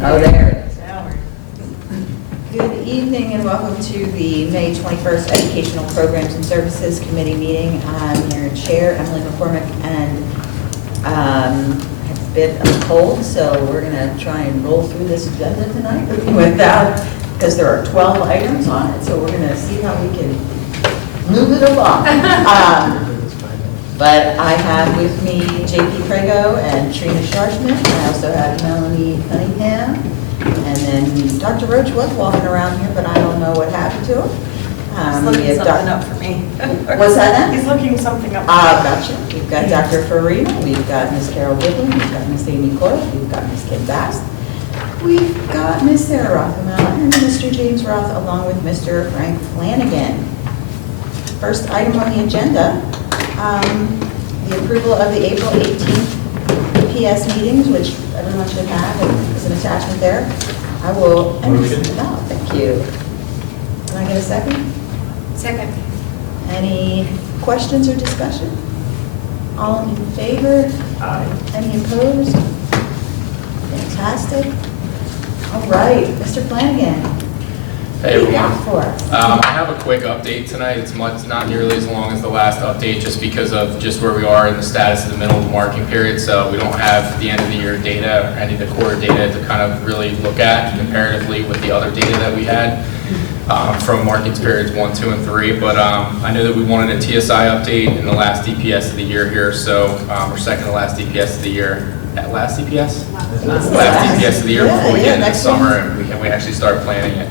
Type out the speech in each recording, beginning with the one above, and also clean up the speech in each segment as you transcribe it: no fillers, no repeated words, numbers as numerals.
Oh, there it is. Good evening and welcome to the May 21st Educational Programs and Services Committee meeting. I'm your chair, Emily McCormick, and I have a bit of a cold, so we're going to try and roll through this agenda tonight without, because there are 12 items on it, so we're going to see how we can move it along. But I have with me J.P. Prego and Trina Scharschmidt. I also have Melanie Cunningham. And then Dr. Roach was walking around here, but I don't know what happened to him. He's looking something up for me. What's that? He's looking something up. Gotcha. We've got Dr. Farina, we've got Miss Carol Woodland, we've got Miss Amy Coyle, we've got Miss Kim Bast, we've got Miss Sarah Rothamel, and Mr. James Roth, along with Mr. Frank Flanagan. First item on the agenda, the approval of the April 18th PS meetings, which everyone should have, and there's an attachment there. I will entertain it out. Thank you. Can I get a second? Second. Any questions or discussion? All in favor? Aye. Any opposed? Fantastic. All right, Mr. Flanagan. Hey What do you got everyone. for us? I have a quick update tonight. It's not nearly as long as the last update just because of just where we are in the status of the middle of the marking period. So we don't have the end of the year data or any of the quarter data to kind of really look at comparatively with the other data that we had from markings periods 1, 2, and 3. But I know that we wanted a TSI update in the last DPS of the year here. So or second to last DPS of the year. At last DPS? Last DPS of the year before we get into the next summer one. and we actually start planning it.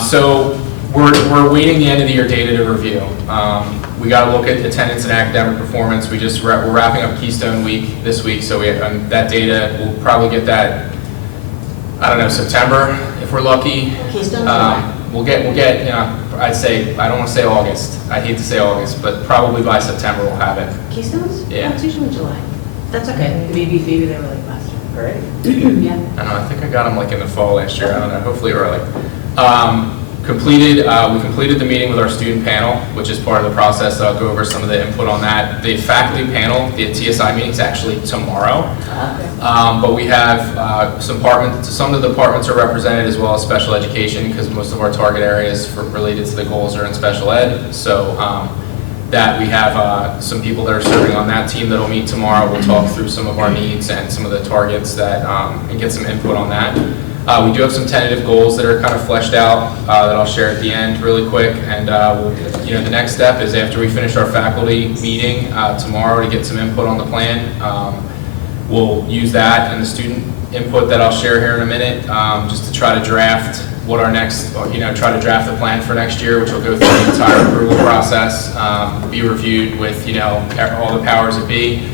So we're waiting the end of the year data to review. We got to look at attendance and academic performance. We're wrapping up Keystone Week this week, so that data, we'll probably get that, I don't know, September if we're lucky. Keystone? We'll get, you know, I'd say, I don't want to say August. I hate to say August, but probably by September we'll have it. Keystones? Yeah. It's usually July. That's okay. Maybe they were like last year. Great. Yeah. I don't know, I think I got them like in the fall last year. I don't know, hopefully early. We completed the meeting with our student panel, which is part of the process. I'll go over some of the input on that. The faculty panel, the TSI meeting is actually tomorrow. Okay. But we have some of the departments are represented as well as special education because most of our target areas related to the goals are in special ed. So that we have some people that are serving on that team that will meet tomorrow. We'll talk through some of our needs and some of the targets that and get some input on that. We do have some tentative goals that are kind of fleshed out that I'll share at the end really quick. And the next step is after we finish our faculty meeting tomorrow to get some input on the plan. We'll use that and the student input that I'll share here in a minute just to try to draft what our next, try to draft the plan for next year, which will go through the entire approval process, be reviewed with, all the powers that be,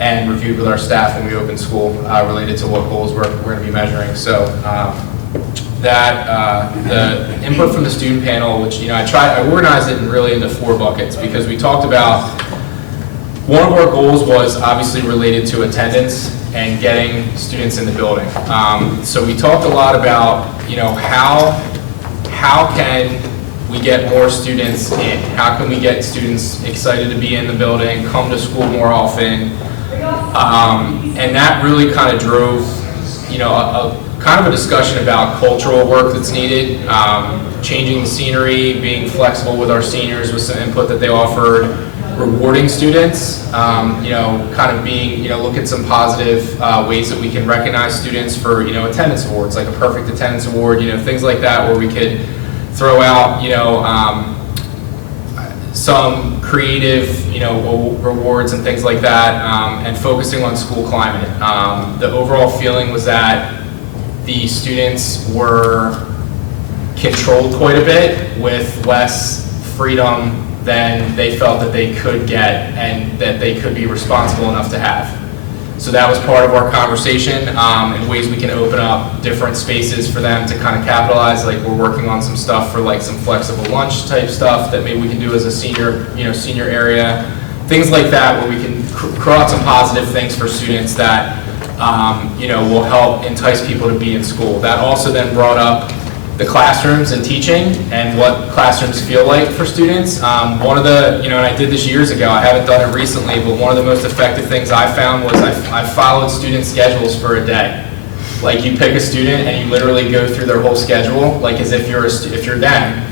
and reviewed with our staff when we open school related to what goals we're going to be measuring. So the input from the student panel, which I organized it really into 4 buckets because we talked about one of our goals was obviously related to attendance and getting students in the building. So we talked a lot about how can we get more students in? How can we get students excited to be in the building, come to school more often? And that really kind of drove, kind of a discussion about cultural work that's needed, changing the scenery, being flexible with our seniors with some input that they offered, rewarding students, kind of being, look at some positive ways that we can recognize students for, attendance awards, like a perfect attendance award, things like that, where we could throw out, some creative, rewards and things like that, and focusing on school climate. The overall feeling was that the students were controlled quite a bit with less freedom than they felt that they could get and that they could be responsible enough to have. So that was part of our conversation and ways we can open up different spaces for them to kind of capitalize. Like we're working on some stuff for like some flexible lunch type stuff that maybe we can do as a senior area. Things like that where we can create some positive things for students that will help entice people to be in school. That also then brought up the classrooms and teaching and what classrooms feel like for students. One of the, and I did this years ago, I haven't done it recently, but one of the most effective things I found was I followed student schedules for a day. Like you pick a student and you literally go through their whole schedule, like as if you're if you're them,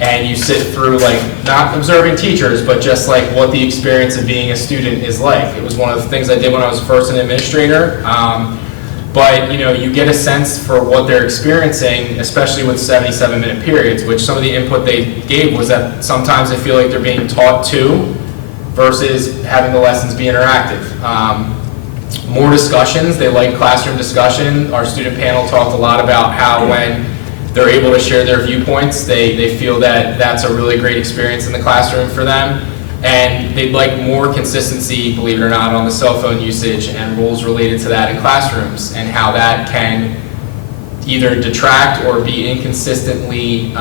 and you sit through like not observing teachers, but just like what the experience of being a student is like. It was one of the things I did when I was first an administrator. But you get a sense for what they're experiencing, especially with 77-minute periods, which some of the input they gave was that sometimes they feel like they're being taught to versus having the lessons be interactive. More discussions, they like classroom discussion. Our student panel talked a lot about how when they're able to share their viewpoints, they feel that that's a really great experience in the classroom for them. And they'd like more consistency, believe it or not, on the cell phone usage and rules related to that in classrooms, and how that can either detract or be inconsistently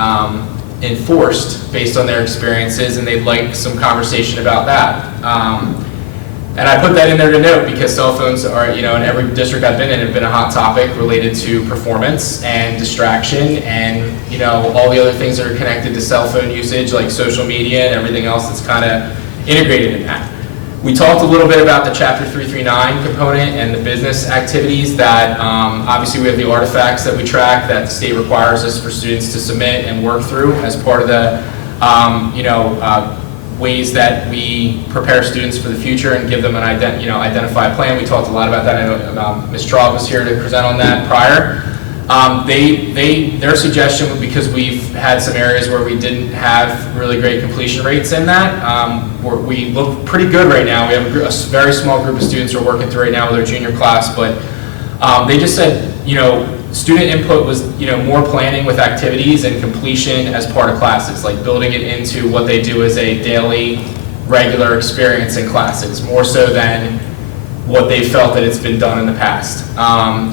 enforced based on their experiences, and they'd like some conversation about that. And I put that in there to note because cell phones are, in every district I've been in, have been a hot topic related to performance and distraction and, all the other things that are connected to cell phone usage, like social media and everything else that's kind of integrated in that. We talked a little bit about the Chapter 339 component and the business activities that, obviously we have the artifacts that we track that the state requires us for students to submit and work through as part of the, ways that we prepare students for the future and give them an identified plan. We talked a lot about that. I know Ms. Traub was here to present on that prior. Their suggestion, because we've had some areas where we didn't have really great completion rates in that, we look pretty good right now. We have a very small group of students who are working through right now with their junior class, but they just said, student input was, more planning with activities and completion as part of classes, like building it into what they do as a daily, regular experience in classes, more so than what they felt that it's been done in the past.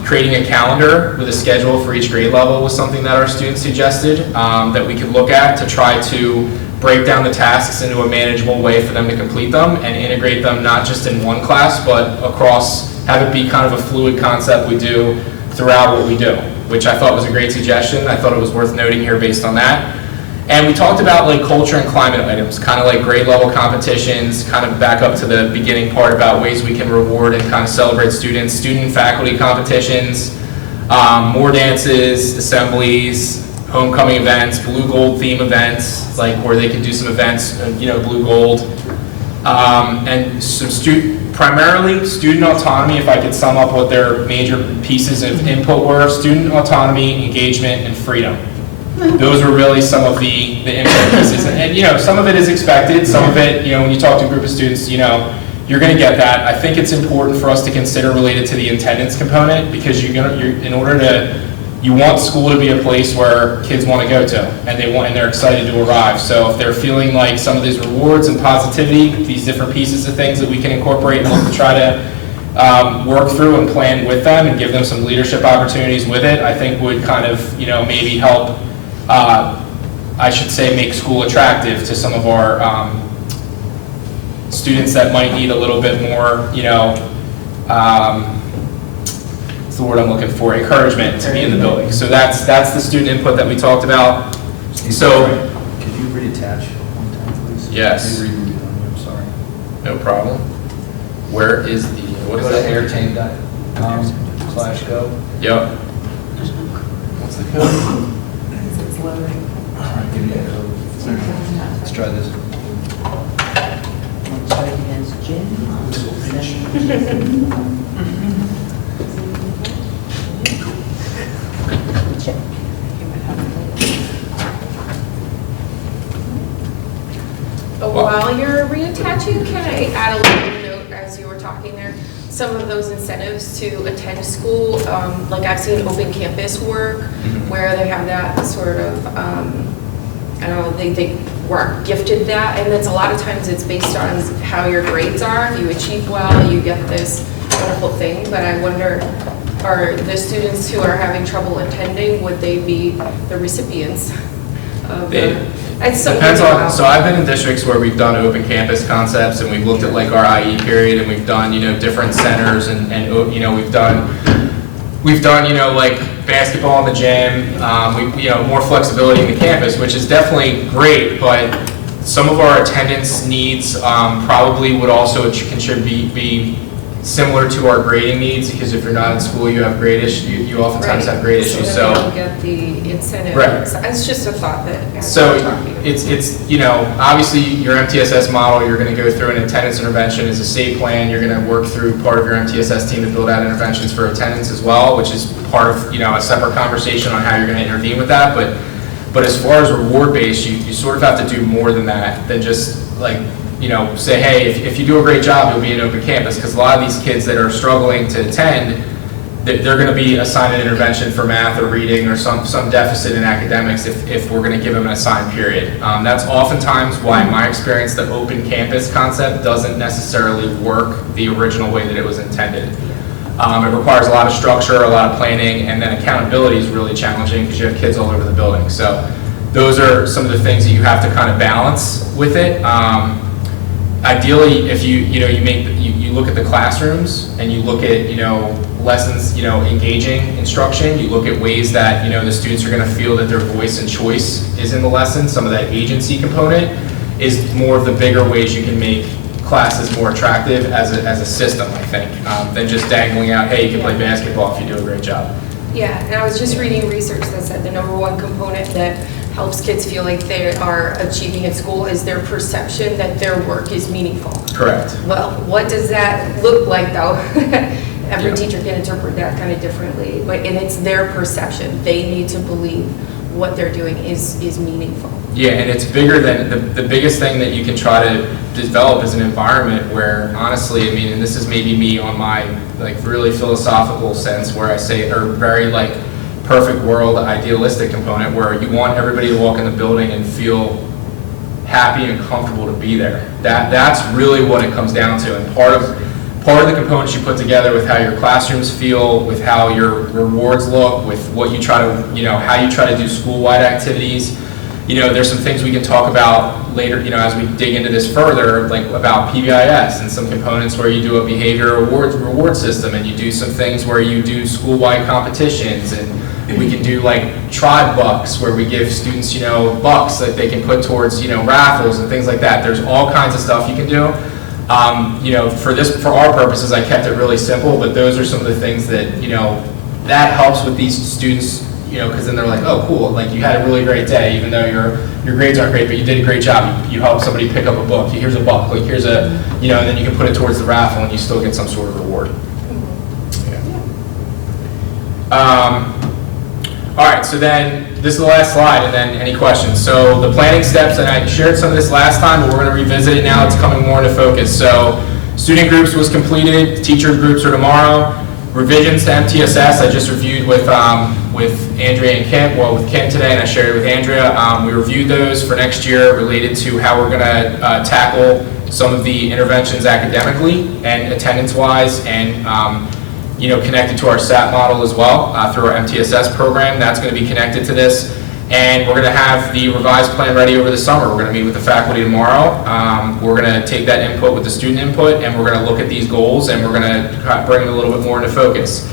Creating a calendar with a schedule for each grade level was something that our students suggested that we could look at to try to break down the tasks into a manageable way for them to complete them and integrate them not just in one class, but across, have it be kind of a fluid concept we do throughout what we do, which I thought was a great suggestion. I thought it was worth noting here based on that. And we talked about like culture and climate items, kind of like grade level competitions, kind of back up to the beginning part about ways we can reward and kind of celebrate students, student faculty competitions, more dances, assemblies, homecoming events, blue gold theme events, like where they can do some events, blue gold, and some primarily student autonomy. If I could sum up what their major pieces of input were: student autonomy, engagement, and freedom. Those were really some of the input pieces. And some of it is expected, some of it, when you talk to a group of students, you're going to get that. I think it's important for us to consider related to the attendance component, because you want school to be a place where kids want to go to, and they're excited to arrive. So if they're feeling like some of these rewards and positivity, these different pieces of things that we can incorporate and look to try to work through and plan with them and give them some leadership opportunities with it, I think would kind of, maybe help, I should say, make school attractive to some of our students that might need a little bit more, what's the word I'm looking for, encouragement to be in the building. So that's the student input that we talked about. So, could you reattach one time, please? Yes. Maybe reread it on you, I'm sorry. No problem. Where is the, what is Go to that? airtame.com/go. Yep. What's the code? It's loading. All right, give me that code. Let's try this. While you're reattaching, can I add a little note as you were talking there? Some of those incentives to attend school, like I've seen open campus work, where they have that sort of, I don't know, they were gifted that, and it's a lot of times it's based on how your grades are. If you achieve well, you get this wonderful thing, but I wonder, are the students who are having trouble attending, would they be the recipients of Depends on, so I've been in districts where we've done open campus concepts, and we've looked at like our IE period, and we've done, different centers, and we've done, like basketball in the gym, more flexibility in the campus, which is definitely great, but some of our attendance needs probably would also be similar to our grading needs, because if you're not in school, you have grade issue, you oftentimes have grade issues, So then they don't get the incentive. Right. It's just a thought that. as So we're talking. it's, you know, obviously your MTSS model, you're gonna go through an attendance intervention as a SAFE plan. You're gonna work through part of your MTSS team to build out interventions for attendance as well, which is part of, you know, a separate conversation on how you're gonna intervene with that. But as far as reward-based, you sort of have to do more than that, than just like, you know, say, hey, if you do a great job, you'll be in open campus. Because a lot of these kids that are struggling to attend, they're going to be assigned an intervention for math or reading or some deficit in academics if we're going to give them an assigned period. That's oftentimes why, in my experience, the open campus concept doesn't necessarily work the original way that it was intended. It requires a lot of structure, a lot of planning, and then accountability is really challenging because you have kids all over the building. So those are some of the things that you have to kind of balance with it. Ideally, if you look at the classrooms and you look at, you know, lessons, you know, engaging instruction, you look at ways that, you know, the students are going to feel that their voice and choice is in the lesson. Some of that agency component is more of the bigger ways you can make classes more attractive as a system, I think, than just dangling out, hey, you can play basketball if you do a great job. Yeah, and I was just reading research that said the number one component that helps kids feel like they are achieving at school is their perception that their work is meaningful. Correct. Well, what does that look like, though? Every Yeah. teacher can interpret that kind of differently, and it's their perception. They need to believe what they're doing is meaningful. Yeah, and it's bigger than, the biggest thing that you can try to develop is an environment where, honestly, I mean, and this is maybe me on my, like, really philosophical sense where I say, or very, like, perfect world idealistic component where you want everybody to walk in the building and feel happy and comfortable to be there. That's really what it comes down to, and part of the components you put together with how your classrooms feel, with how your rewards look, with what you try to, you know, how you try to do school-wide activities. You know, there's some things we can talk about later, you know, as we dig into this further, like about PBIS and some components where you do a behavior reward system, and you do some things where you do school-wide competitions, and we can do like tribe bucks where we give students, you know, bucks that they can put towards, you know, raffles and things like that. There's all kinds of stuff you can do. You know, for our purposes, I kept it really simple, but those are some of the things that, you know, that helps with these students, you know, because then they're like, oh, cool, like you had a really great day, even though your grades aren't great, but you did a great job. You helped somebody pick up a book. Here's a buck, like here's a, you know, and then you can put it towards the raffle and you still get some sort of reward. Yeah. All right, so then this is the last slide, and then any questions. So the planning steps, and I shared some of this last time, but we're going to revisit it now. It's coming more into focus. So student groups was completed. Teacher groups are tomorrow. Revisions to MTSS, I just reviewed with Andrea and Kim, well, with Kim today, and I shared it with Andrea. We reviewed those for next year related to how we're going to tackle some of the interventions academically and attendance-wise, and you know, connected to our SAT model as well through our MTSS program. That's going to be connected to this. And we're going to have the revised plan ready over the summer. We're going to meet with the faculty tomorrow. We're going to take that input with the student input, and we're going to look at these goals, and we're going to bring them a little bit more into focus.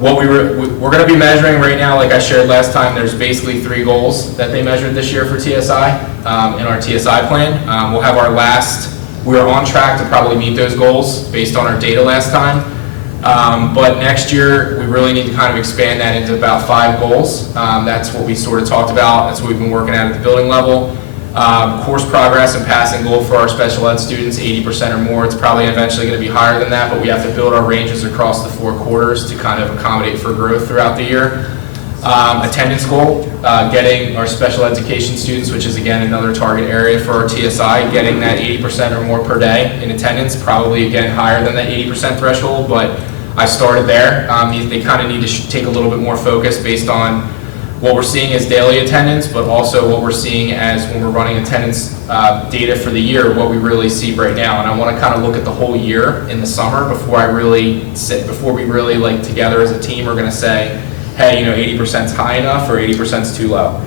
What we're going to be measuring right now, like I shared last time, there's basically 3 goals that they measured this year for TSI in our TSI plan. We'll have our we're on track to probably meet those goals based on our data last time. But next year, we really need to kind of expand that into about 5 goals. That's what we sort of talked about. That's what we've been working at the building level. Course progress and passing goal for our special ed students, 80% or more. It's probably eventually going to be higher than that, but we have to build our ranges across the 4 quarters to kind of accommodate for growth throughout the year. Attendance goal, getting our special education students, which is again another target area for our TSI, getting that 80% or more per day in attendance, probably again higher than that 80% threshold, but I started there. They kind of need to take a little bit more focus based on what we're seeing as daily attendance, but also what we're seeing as when we're running attendance data for the year, what we really see right now. And I want to kind of look at the whole year in the summer before we really like together as a team are going to say, hey, you know, 80% is high enough or 80% is too low.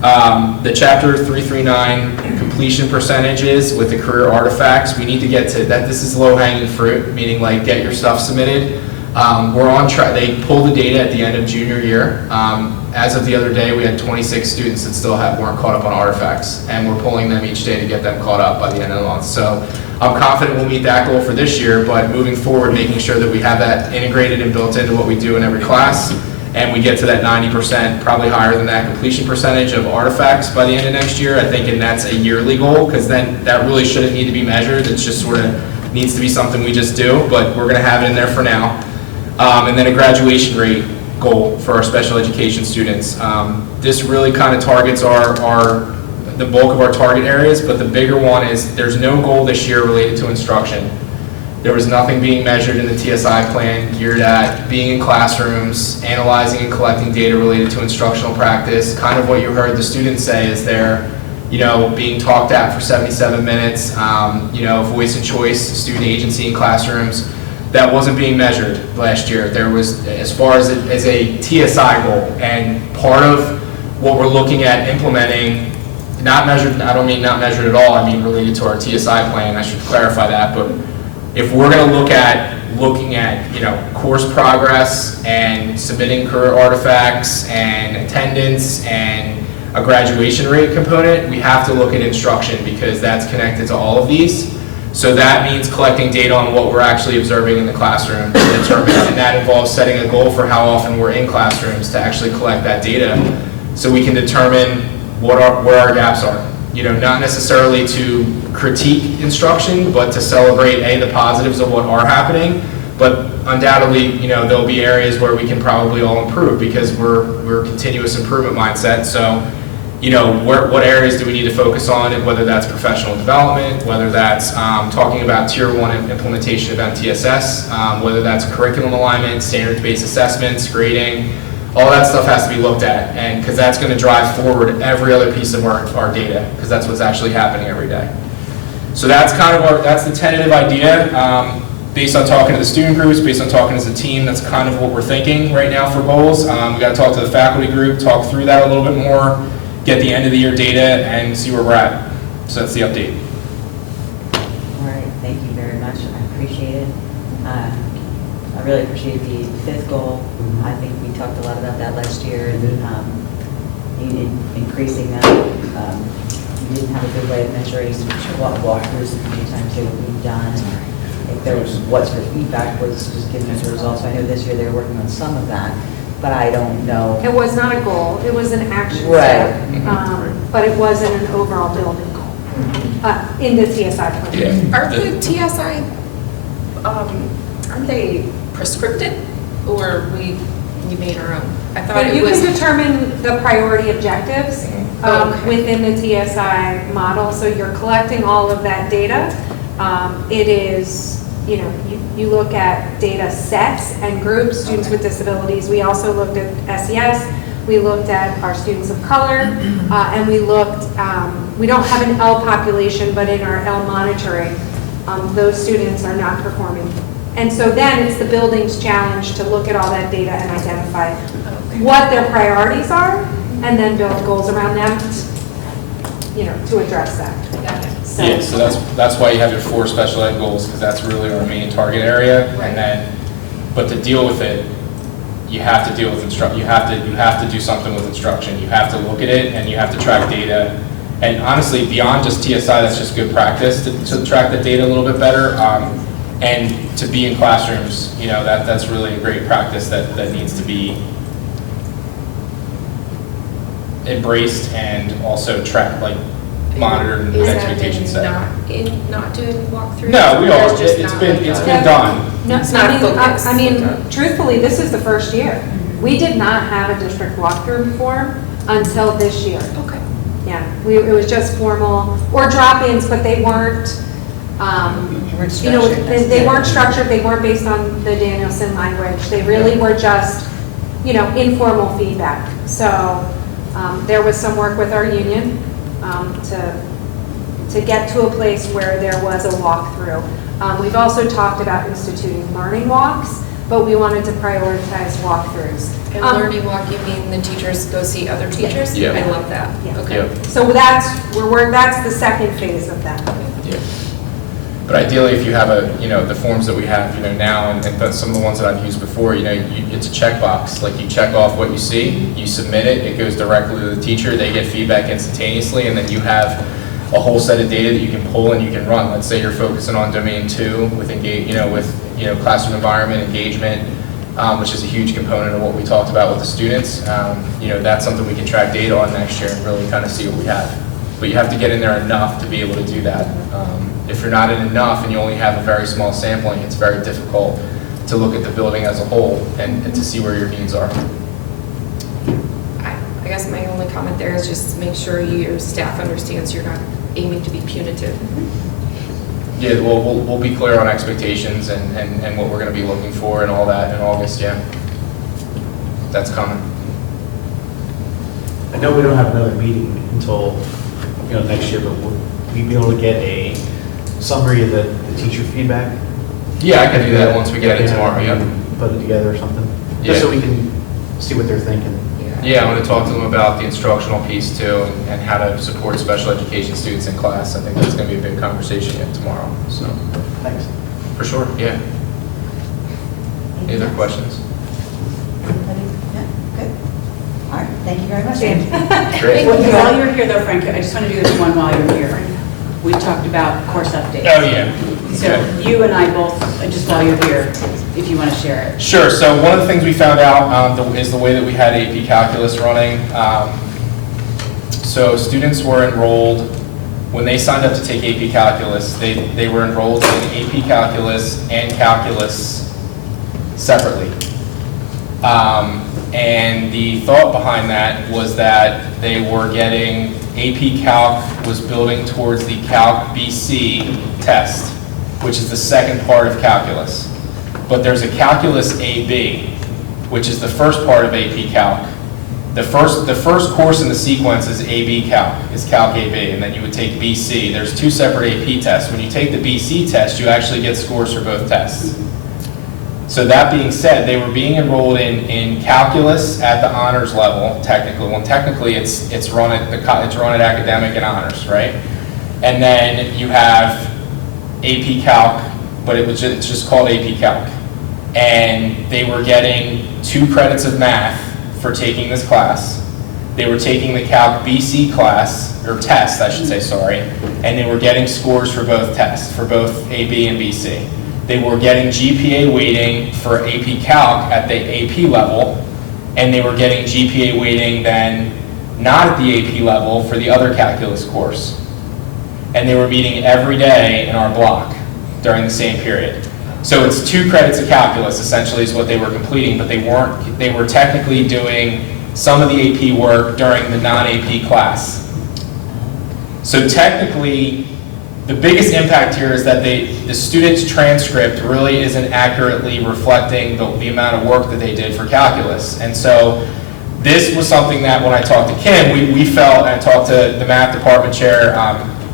The chapter 339 completion percentages with the career artifacts, we need to get to that. This is low-hanging fruit, meaning like get your stuff submitted. We're on track. They pulled the data at the end of junior year. As of the other day, we had 26 students that still weren't caught up on artifacts, and we're pulling them each day to get them caught up by the end of the month. So I'm confident we'll meet that goal for this year, but moving forward, making sure that we have that integrated and built into what we do in every class, and we get to that 90%, probably higher than that completion percentage of artifacts by the end of next year. I think, and that's a yearly goal, because then that really shouldn't need to be measured. It's just sort of needs to be something we just do, but we're gonna have it in there for now. And then a graduation rate goal for our special education students. This really kind of targets the bulk of our target areas, but the bigger one is there's no goal this year related to instruction. There was nothing being measured in the TSI plan geared at being in classrooms, analyzing and collecting data related to instructional practice. Kind of what you heard the students say is they're, being talked at for 77 minutes, voice and choice, student agency in classrooms. That wasn't being measured last year. There was, as far as a TSI goal, and part of what we're looking at implementing, not measured, I don't mean not measured at all, I mean related to our TSI plan, I should clarify that, but if we're gonna looking at course progress and submitting career artifacts and attendance and a graduation rate component, we have to look at instruction because that's connected to all of these. So that means collecting data on what we're actually observing in the classroom to determine, and that involves setting a goal for how often we're in classrooms to actually collect that data so we can determine where our gaps are. Not necessarily to critique instruction, but to celebrate the positives of what are happening. But undoubtedly, there'll be areas where we can probably all improve because we're a continuous improvement mindset. So, what areas do we need to focus on, and whether that's professional development, whether that's talking about Tier 1 implementation of MTSS, whether that's curriculum alignment, standards-based assessments, grading, all that stuff has to be looked at, and because that's going to drive forward every other piece of our data, because that's what's actually happening every day. So that's kind of that's the tentative idea. Based on talking to the student groups, based on talking as a team, that's kind of what we're thinking right now for goals. We got to talk to the faculty group, talk through that a little bit more, get the end of the year data, and see where we're at. So that's the update. All right, thank you very much. I appreciate it. I really appreciate the fifth goal. I think we talked a lot about that last year, and increasing that. We didn't have a good way of measuring walkthroughs and how many times they were being done. If there was what's for feedback was given as a result. So I know this year they were working on some of that, but I don't know. It was not a goal, it was an action Right. step, but it wasn't an overall building goal in the TSI plan. Are the TSI, aren't they prescripted, or we made our own? I thought it You was. can determine the priority objectives Okay. within the TSI model, so you're collecting all of that data. It is, you look at data sets and groups, students with disabilities. We also looked at SES, we looked at our students of color, and we looked, we don't have an L population, but in our L monitoring, those students are not performing. And so then it's the building's challenge to look at all that data and identify what their priorities are, and then build goals around them, to address that. Got it. Yeah, so that's why you have your 4 special ed goals, because that's really our main target area. Right. And then, but to deal with it, you have to deal with you have to do something with instruction. You have to look at it, and you have to track data. And honestly, beyond just TSI, that's just good practice to track the data a little bit better. And to be in classrooms, that's really a great practice that needs to be embraced and also tracked, monitored and expectation set. Not doing walkthroughs? No, we Or are. just It's not been like it's a- been done. No, It's not focused. I mean, Okay. truthfully, this is the first year. We did not have a district walkthrough before until this year. Okay. Yeah, it was just formal, or drop-ins, but they weren't, Weren't you know, structured they weren't structured, they weren't based on the Danielson language. They really were just, informal feedback. So there was some work with our union to get to a place where there was a walkthrough. We've also talked about instituting learning walks, but we wanted to prioritize walkthroughs. And learning walk, you mean the teachers go see other teachers? Yeah. I love that. Yeah. Okay. Yeah. So that's the second phase of that. Yeah. But ideally, if you have the forms that we have, now, and some of the ones that I've used before, it's a checkbox. Like you check off what you see, you submit it, it goes directly to the teacher, they get feedback instantaneously, and then you have a whole set of data that you can pull and you can run. Let's say you're focusing on domain 2 with classroom environment, engagement, which is a huge component of what we talked about with the students. That's something we can track data on next year and really kind of see what we have. But you have to get in there enough to be able to do that. If you're not in enough and you only have a very small sampling, it's very difficult to look at the building as a whole and to see where your needs are. I guess my only comment there is just make sure your staff understands you're not aiming to be punitive. Yeah, we'll be clear on expectations and what we're going to be looking for and all that in August, yeah. That's coming. I know we don't have another meeting until, next year, but will we be able to get a summary of the teacher feedback? Yeah, I can do that once we get it tomorrow, yeah. Put it together or something? Yeah. Just so we can see what they're thinking. Yeah, I'm going to talk to them about the instructional piece too and how to support special education students in class. I think that's going to be a big conversation yet tomorrow, so. Thanks. For sure, yeah. Any other questions? Anybody? Yeah, good. All right, thank you very much. Great. While you're here though, Frank, I just want to do this one while you're here. We talked about course updates. Oh, yeah. So Okay. you and I both, just while you're here, if you want to share it. Sure, so one of the things we found out is the way that we had AP Calculus running. So students were enrolled, when they signed up to take AP Calculus, they were enrolled in AP Calculus and Calculus separately. And the thought behind that was that they were getting, AP Calc was building towards the Calc BC test, which is the second part of Calculus. But there's a Calculus AB, which is the first part of AP Calc. The first course in the sequence is AB Calc, is Calc AB, and then you would take BC. There's two separate AP tests. When you take the BC test, you actually get scores for both tests. So that being said, they were being enrolled in calculus at the honors level, technically. Well, technically it's run at academic and honors, right? And then you have AP Calc, but it's just called AP Calc. And they were getting 2 credits of math for taking this class. They were taking the Calc BC class, or test, I should say, sorry, and they were getting scores for both tests, for both AB and BC. They were getting GPA weighting for AP Calc at the AP level, and they were getting GPA weighting then not at the AP level for the other calculus course. And they were meeting every day in our block during the same period. So it's 2 credits of calculus essentially is what they were completing, but they were technically doing some of the AP work during the non-AP class. So technically, the biggest impact here is that the student's transcript really isn't accurately reflecting the amount of work that they did for calculus. And so this was something that when I talked to Kim, we felt, and I talked to the math department chair,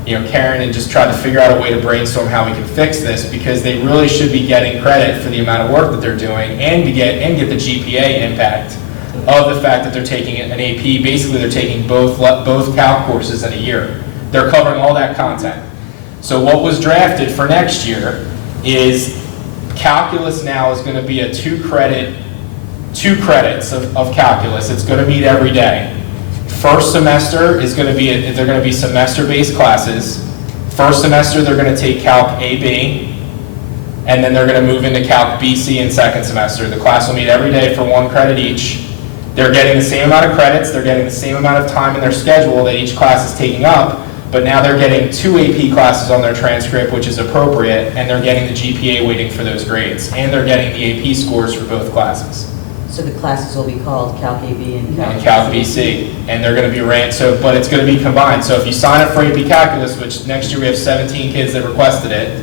Karen, and just tried to figure out a way to brainstorm how we can fix this, because they really should be getting credit for the amount of work that they're doing and get the GPA impact of the fact that they're taking an AP. Basically, they're taking both calc courses in a year. They're covering all that content. So what was drafted for next year is calculus now is going to be a 2 credits of calculus. It's going to meet every day. First semester is going to be, they're going to be semester-based classes. First semester, they're going to take Calc AB, and then they're going to move into Calc BC in second semester. The class will meet every day for 1 credit each. They're getting the same amount of credits, they're getting the same amount of time in their schedule that each class is taking up, but now they're getting 2 AP classes on their transcript, which is appropriate, and they're getting the GPA weighting for those grades, and they're getting the AP scores for both classes. So the classes will be called Calc AB and Calc And Calc BC, and they're going to be ran, but it's going to be combined. So if you sign up for AP Calculus, which next year we have 17 kids that requested it,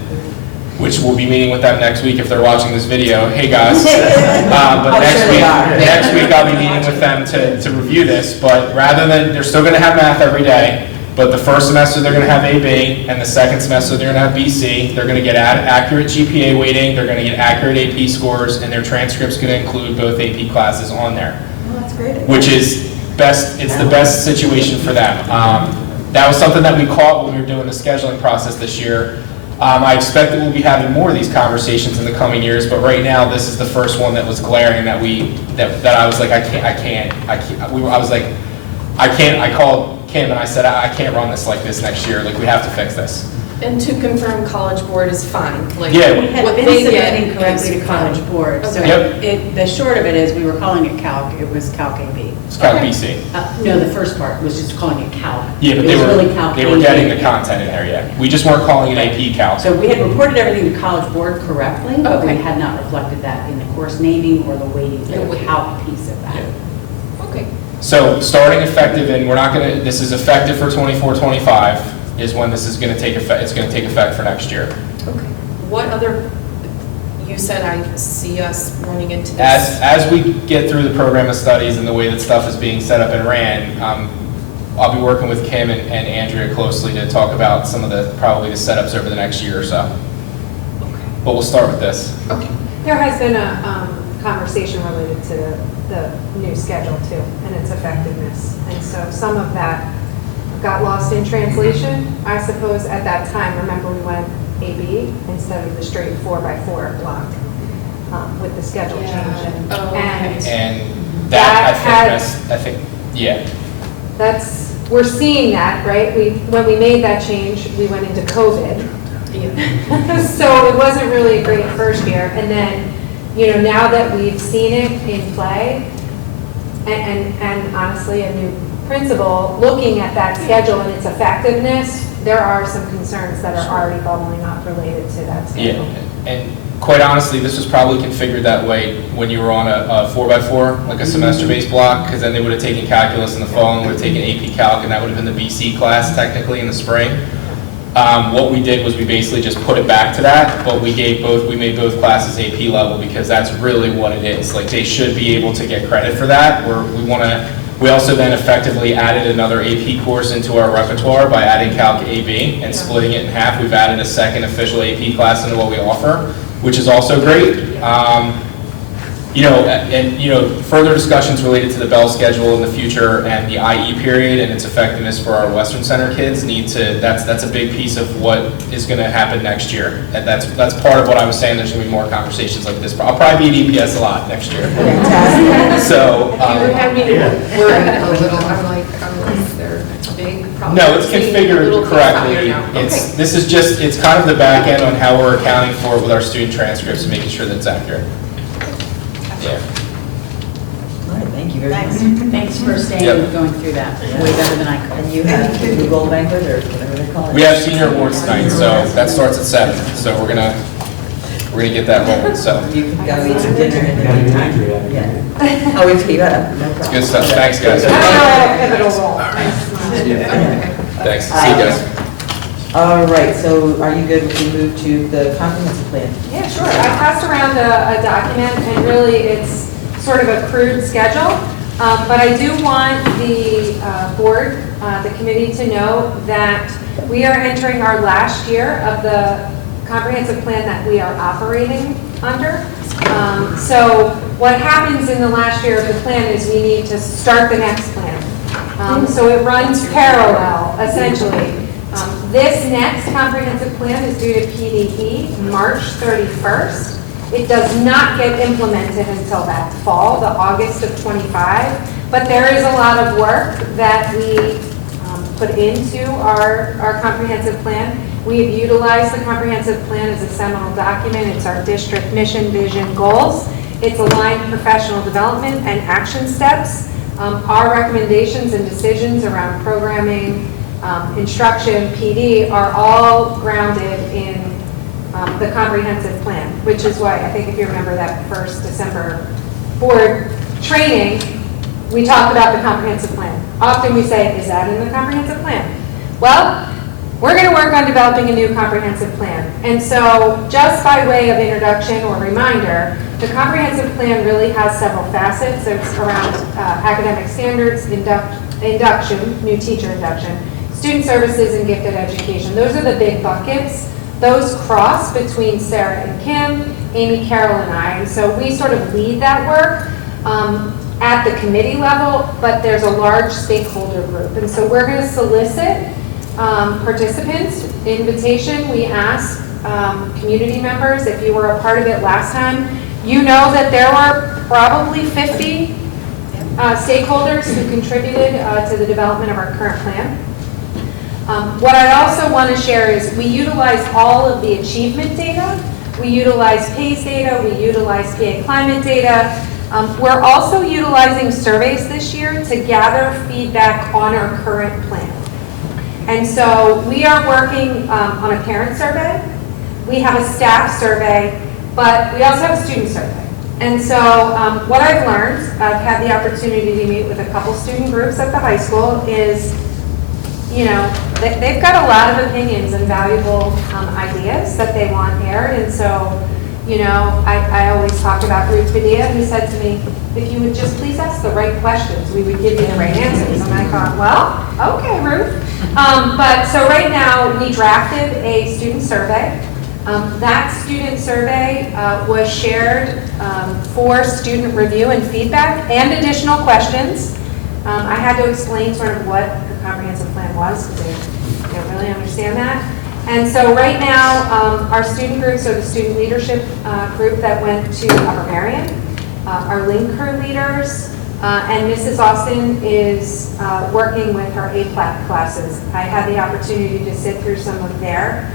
which we'll be meeting with them next week if they're watching this video. Hey guys. But next week I'll be meeting with them to review this, but rather than, they're still going to have math every day, but the first semester they're going to have AB, and the second semester they're going to have BC. They're going to get accurate GPA weighting, they're going to get accurate AP scores, and their transcript's going to include both AP classes on there. Well, that's great. Which is best, it's the best situation for them. That was something that we caught when we were doing the scheduling process this year. I expect that we'll be having more of these conversations in the coming years, but right now this is the first one that was glaring that I was like, I called Kim and I said, I can't run this like this next year, like we have to fix this. And to confirm, College Board is fine, like. Yeah. We had what been they get submitting correctly is to College fine. Board, so Yep. the short of it is, we were calling it Calc, it was Calc AB. It's Calc Okay. BC. No, the first part was just calling it Calc. Yeah, but It they was were, really Calc they were AB. getting the content in there, yeah. We just weren't calling it AP Calc. So we had reported everything to College Board correctly, but we Okay. had not reflected that in the course naming or the weighting, The the weighting. Calc piece of that. Yeah. Okay. So starting effective, and we're not gonna, this is effective for 24-25, is when this is gonna take effect, it's gonna take effect for next year. Okay. What other, you said I see us running into As, this. as we get through the program of studies and the way that stuff is being set up and ran, I'll be working with Kim and Andrea closely to talk about some of the, probably the setups over the next year or so. Okay. But we'll start with this. Okay. There has been a conversation related to the new schedule too, and its effectiveness. And so some of that got lost in translation, I suppose, at that time. Remember, we went AB instead of the straight 4x4 block with the schedule change. Oh, okay. And that, That I think had- yeah. That's, we're seeing that, right? When we made that change, we went into COVID. Yeah. So it wasn't really a great first year. And then, now that we've seen it in play, and honestly, a new principal, looking at that schedule and its effectiveness, there are some concerns that are already bubbling up related to that Yeah, schedule. and quite honestly, this was probably configured that way when you were on a 4x4, like a semester-based block, because then they would have taken calculus in the fall and would have taken AP Calc, and that would have been the BC class technically in the spring. What we did was we basically just put it back to that, but we made both classes AP level because that's really what it is. Like, they should be able to get credit for that. We also then effectively added another AP course into our repertoire by adding Calc AB and splitting it in half. We've added a second official AP class into what we offer, which is also great. Further discussions related to the Bell schedule in the future and the IE period and its effectiveness for our Western Center kids that's a big piece of what is gonna happen next year. And that's part of what I was saying, there's gonna be more conversations like this. I'll probably be at EPS a lot next year. Fantastic. So, You had me worried a little, I'm like, is there a big problem? no, it's Seeing a little configured close out correctly. here now. It's, Okay. this is just, it's kind of the back end on how we're accounting for it with our student transcripts and making sure that it's accurate. Yeah. All right, thank you very much. Thanks for staying Yep. and going through that, way better than I could. And you have the Google banquet or whatever they call it? We have senior awards tonight, so that starts at 7. So we're gonna get that rolling, so. You can go eat some dinner in the Yeah, meantime. Andrea. Yeah. Oh, it's, you got it, no problem. Good stuff, thanks guys. Pivotal role. Thanks, see you guys. All right, so are you good if we move to the comprehensive plan? Yeah, sure. I passed around a document, and really it's sort of a crude schedule. But I do want the board, the committee to know that we are entering our last year of the comprehensive plan that we are operating under. So what happens in the last year of the plan is we need to start the next plan. So it runs parallel, essentially. This next comprehensive plan is due to PDE March 31st. It does not get implemented until that fall, the August of 25, but there is a lot of work that we put into our comprehensive plan. We have utilized the comprehensive plan as a seminal document. It's our district mission, vision, goals. It's aligned professional development and action steps. Our recommendations and decisions around programming, instruction, PD are all grounded in the comprehensive plan, which is why I think if you remember that first December board training, we talked about the comprehensive plan. Often we say, is that in the comprehensive plan? Well, we're going to work on developing a new comprehensive plan. And so just by way of introduction or reminder, the comprehensive plan really has several facets. It's around academic standards, induction, new teacher induction, student services, and gifted education. Those are the big buckets. Those cross between Sarah and Kim, Amy, Carol, and I. And so we sort of lead that work at the committee level, but there's a large stakeholder group. And so we're going to solicit participants, invitation. We ask community members, if you were a part of it last time, you know that there were probably 50 stakeholders who contributed to the development of our current plan. What I also want to share is we utilize all of the achievement data. We utilize PACE data. We utilize PA climate data. We're also utilizing surveys this year to gather feedback on our current plan. And so we are working on a parent survey. We have a staff survey, but we also have a student survey. And so what I've learned, I've had the opportunity to meet with a couple student groups at the high school, is, you know, they've got a lot of opinions and valuable ideas that they want aired. And so, you know, I always talk about Ruth Padilla, who said to me, if you would just please ask the right questions, we would give you the right answers. And I thought, well, okay, Ruth. But so right now, we drafted a student survey. That student survey was shared for student review and feedback and additional questions. I had to explain sort of what the comprehensive plan was because they don't really understand that. And so right now, our student groups are the student leadership group that went to Upper Marion, our Link Crew leaders, and Mrs. Austin is working with her APLAC classes. I had the opportunity to sit through some of their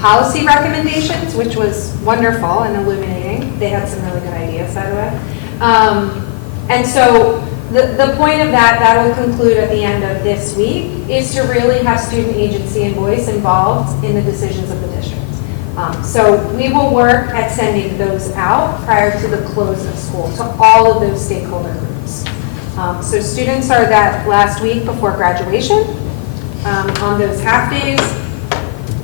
policy recommendations, which was wonderful and illuminating. They had some really good ideas, by the way. And so the point of that will conclude at the end of this week, is to really have student agency and voice involved in the decisions of the district. So we will work at sending those out prior to the close of school to all of those stakeholder groups. So students are that last week before graduation. On those half days,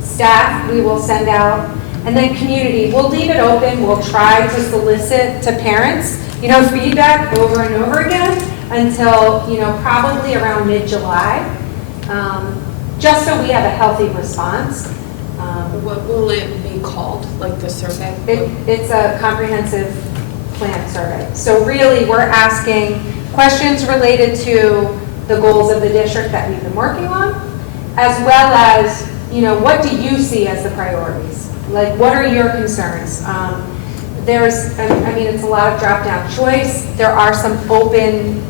staff we will send out, and then community, we'll leave it open. We'll try to solicit to parents, you know, feedback over and over again until, you know, probably around mid-July, just so we have a healthy response. What will it be called, like the survey? It's a comprehensive plan survey. So really, we're asking questions related to the goals of the district that we've been working on, as well as, you know, what do you see as the priorities? Like, what are your concerns? There's, I mean, it's a lot of drop-down choice. There are some open,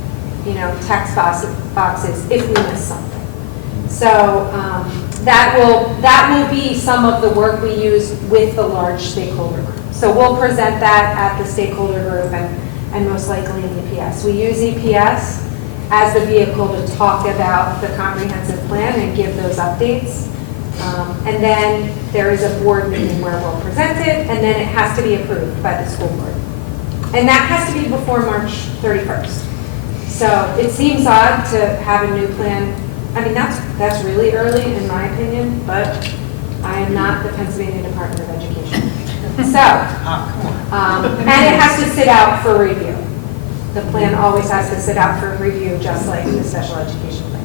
you know, text boxes if we miss something. So that will be some of the work we use with the large stakeholder group. So we'll present that at the stakeholder group and most likely in EPS. We use EPS as the vehicle to talk about the comprehensive plan and give those updates. And then there is a board meeting where we'll present it, and then it has to be approved by the school board. And that has to be before March 31st. So it seems odd to have a new plan. I mean, that's really early in my opinion, but I am not the Pennsylvania Department of Education. So, and it has to sit out for review. The plan always has to sit out for review, just like the special education plan.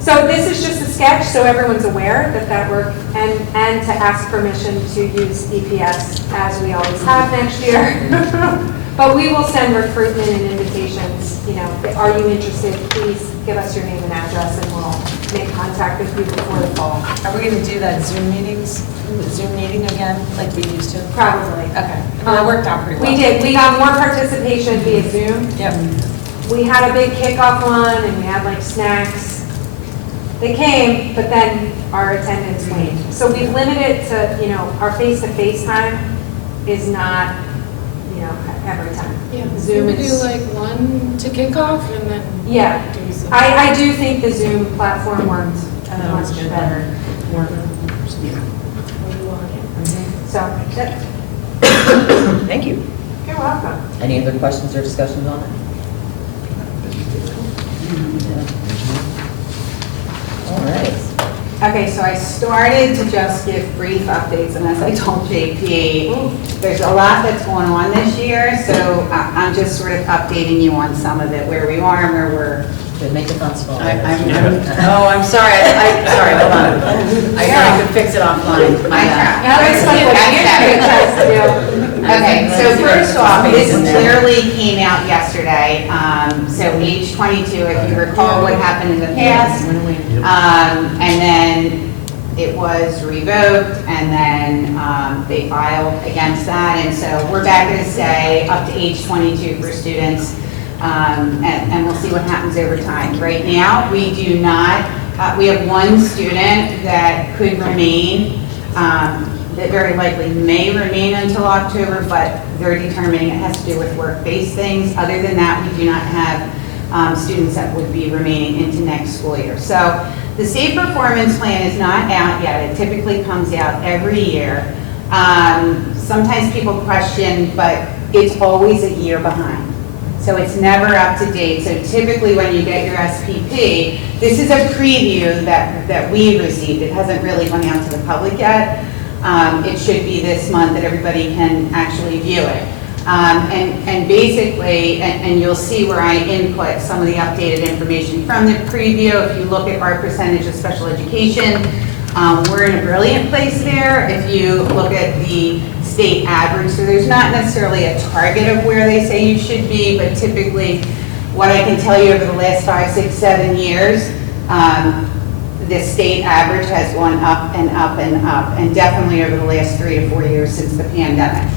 So this is just a sketch, so everyone's aware that work, and to ask permission to use EPS as we always have next year. But we will send recruitment and invitations. You know, are you interested? Please give us your name and address, and we'll make contact with you before the fall. Are we going to do that Zoom meeting again, like we used to? Probably. Okay. That worked out pretty well. We did. We got more participation via Zoom. Yep. We had a big kickoff one, and we had like snacks. They came, but then our attendance waned. So we've limited to, you know, our face-to-face time is not, you know, every time. Yeah, Zoom we do is, like one to kick off and then yeah. do some. I do think the Zoom platform worked much better. So, Thank you. you're welcome. Any other questions or discussions on it? All right. Okay, so I started to just give brief updates, and as I told JP, there's a lot that's going on this year, so I'm just sort of updating you on some of it, where we are and where we're. Good, make the fun small. I'm sorry, sorry, hold on. I thought I could fix it offline. My bad. Now let's look what Andrea tries to do. Okay, so first off, this clearly came out yesterday. So H22, if you recall what happened in the past, and then it was revoked, and then they filed against that, and so we're back to stay up to age 22 for students, and we'll see what happens over time. Right now, we do not, we have one student that could remain, that very likely may remain until October, but they're determining it has to do with work-based things. Other than that, we do not have students that would be remaining into next school year. So the state performance plan is not out yet. It typically comes out every year. Sometimes people question, but it's always a year behind. So it's never up to date. So typically when you get your SPP, this is a preview that we received. It hasn't really gone out to the public yet. It should be this month that everybody can actually view it. And basically, and you'll see where I input some of the updated information from the preview. If you look at our percentage of special education, we're in a brilliant place there. If you look at the state average, so there's not necessarily a target of where they say you should be, but typically what I can tell you over the last 5, 6, 7 years, the state average has gone up and up and up, and definitely over the last 3 to 4 years since the pandemic.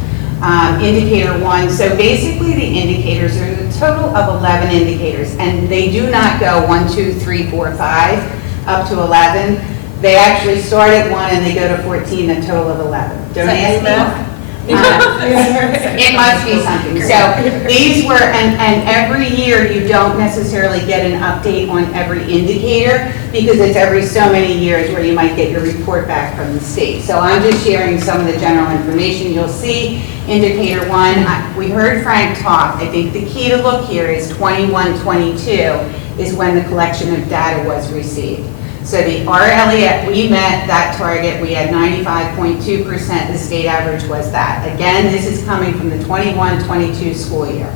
Indicator 1, so basically the indicators are a total of 11 indicators, and they do not go 1, 2, 3, 4, 5 up to 11. They actually start at 1 and they go to 14, a total of 11. Don't ask me why. It must be something. So these were, and every year you don't necessarily get an update on every indicator because it's every so many years where you might get your report back from the state. So I'm just sharing some of the general information. You'll see indicator 1, we heard Frank talk. I think the key to look here is 21-22 is when the collection of data was received. So the RLE, we met that target, we had 95.2%, the state average was that. Again, this is coming from the 21-22 school year.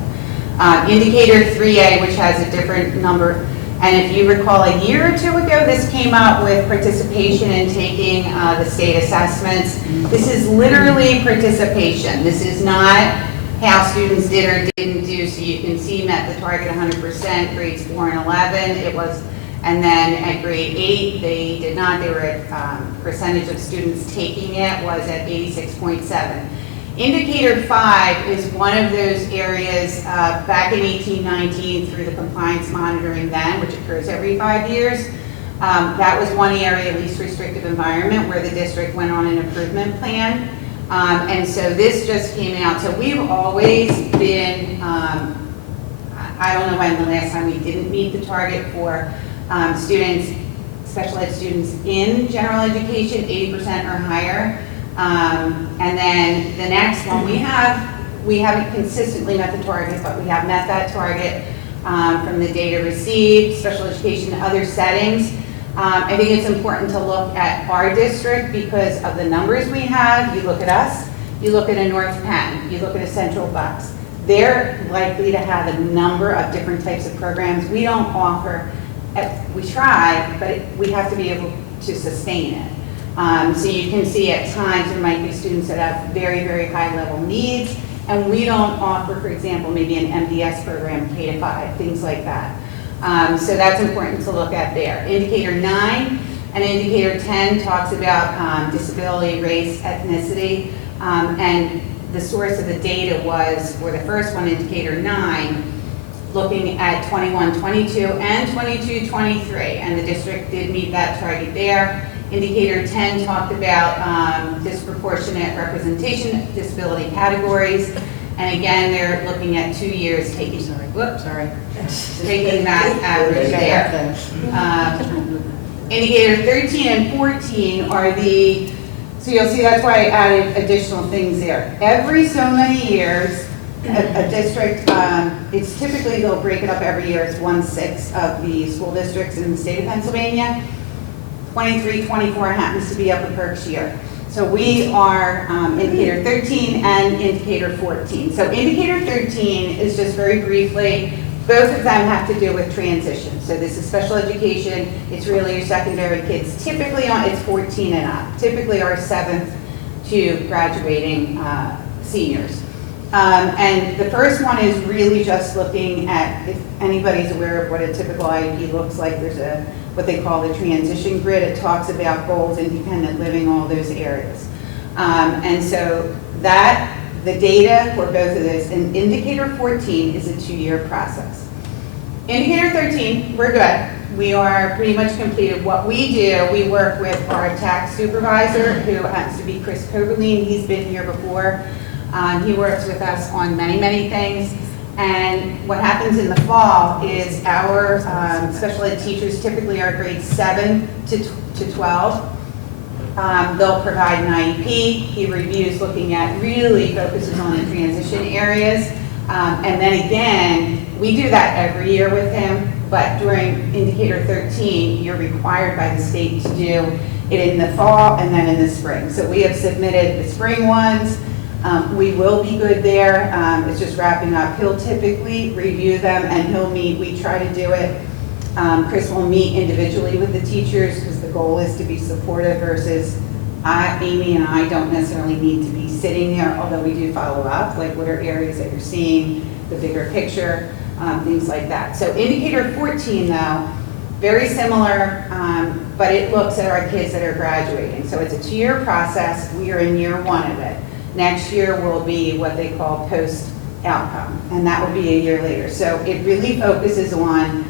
Indicator 3A, which has a different number, and if you recall a year or 2 ago, this came out with participation in taking the state assessments. This is literally participation. This is not how students did or didn't do, so you can see met the target 100%, grades 4 and 11, it was. And then at grade 8, they did not. They were at percentage of students taking it was at 86.7. Indicator 5 is one of those areas back in 1819 through the compliance monitoring then, which occurs every 5 years. That was one area, least restrictive environment, where the district went on an improvement plan. And so this just came out. So we've always been, I don't know when the last time we didn't meet the target for students, special ed students in general education, 80% or higher. And then the next one, we haven't consistently met the target, but we have met that target from the data received, special education, other settings. I think it's important to look at our district because of the numbers we have. You look at us, you look at a North Penn, you look at a Central Bucks. They're likely to have a number of different types of programs. We don't offer. We try, but we have to be able to sustain it. So you can see at times there might be students that have very, very high level needs, and we don't offer, for example, maybe an MDS program, K to 5, things like that. So that's important to look at there. Indicator 9 and indicator 10 talks about disability, race, ethnicity, and the source of the data was, for the first one, indicator 9, looking at 21-22 and 22-23, and the district did meet that target there. Indicator 10 talked about disproportionate representation, disability categories, and again, they're looking at 2 years taking, taking that average there. Indicator 13 and 14 are the, so you'll see that's why I added additional things there. Every so many years, a district, it's typically, they'll break it up every year, it's 1/6 of the school districts in the state of Pennsylvania. 23, 24 happens to be Upper Berkshire. So we are indicator 13 and indicator 14. So indicator 13 is just very briefly, both of them have to do with transition. So this is special education, it's really your secondary kids. Typically it's 14 and up, typically our 7th to graduating seniors. And the first one is really just looking at, if anybody's aware of what a typical IEP looks like, there's what they call the transition grid. It talks about goals, independent living, all those areas. And so the data for both of those, and indicator 14 is a 2-year process. Indicator 13, we're good. We are pretty much completed. What we do, we work with our tax supervisor, who happens to be Chris Coberline. He's been here before. He works with us on many, many things. And what happens in the fall is our special ed teachers typically are grades 7 to 12. They'll provide an IEP. He reviews looking at, really focuses on the transition areas. And then again, we do that every year with him, but during indicator 13, you're required by the state to do it in the fall and then in the spring. So we have submitted the spring ones. We will be good there. It's just wrapping up. He'll typically review them and he'll meet. We try to do it. Chris will meet individually with the teachers because the goal is to be supportive versus Amy and I don't necessarily need to be sitting there, although we do follow up, like what are areas that you're seeing, the bigger picture, things like that. So indicator 14 though, very similar, but it looks at our kids that are graduating. So it's a 2-year process. We are in year 1 of it. Next year will be what they call post-outcome, and that will be a year later. So it really focuses on,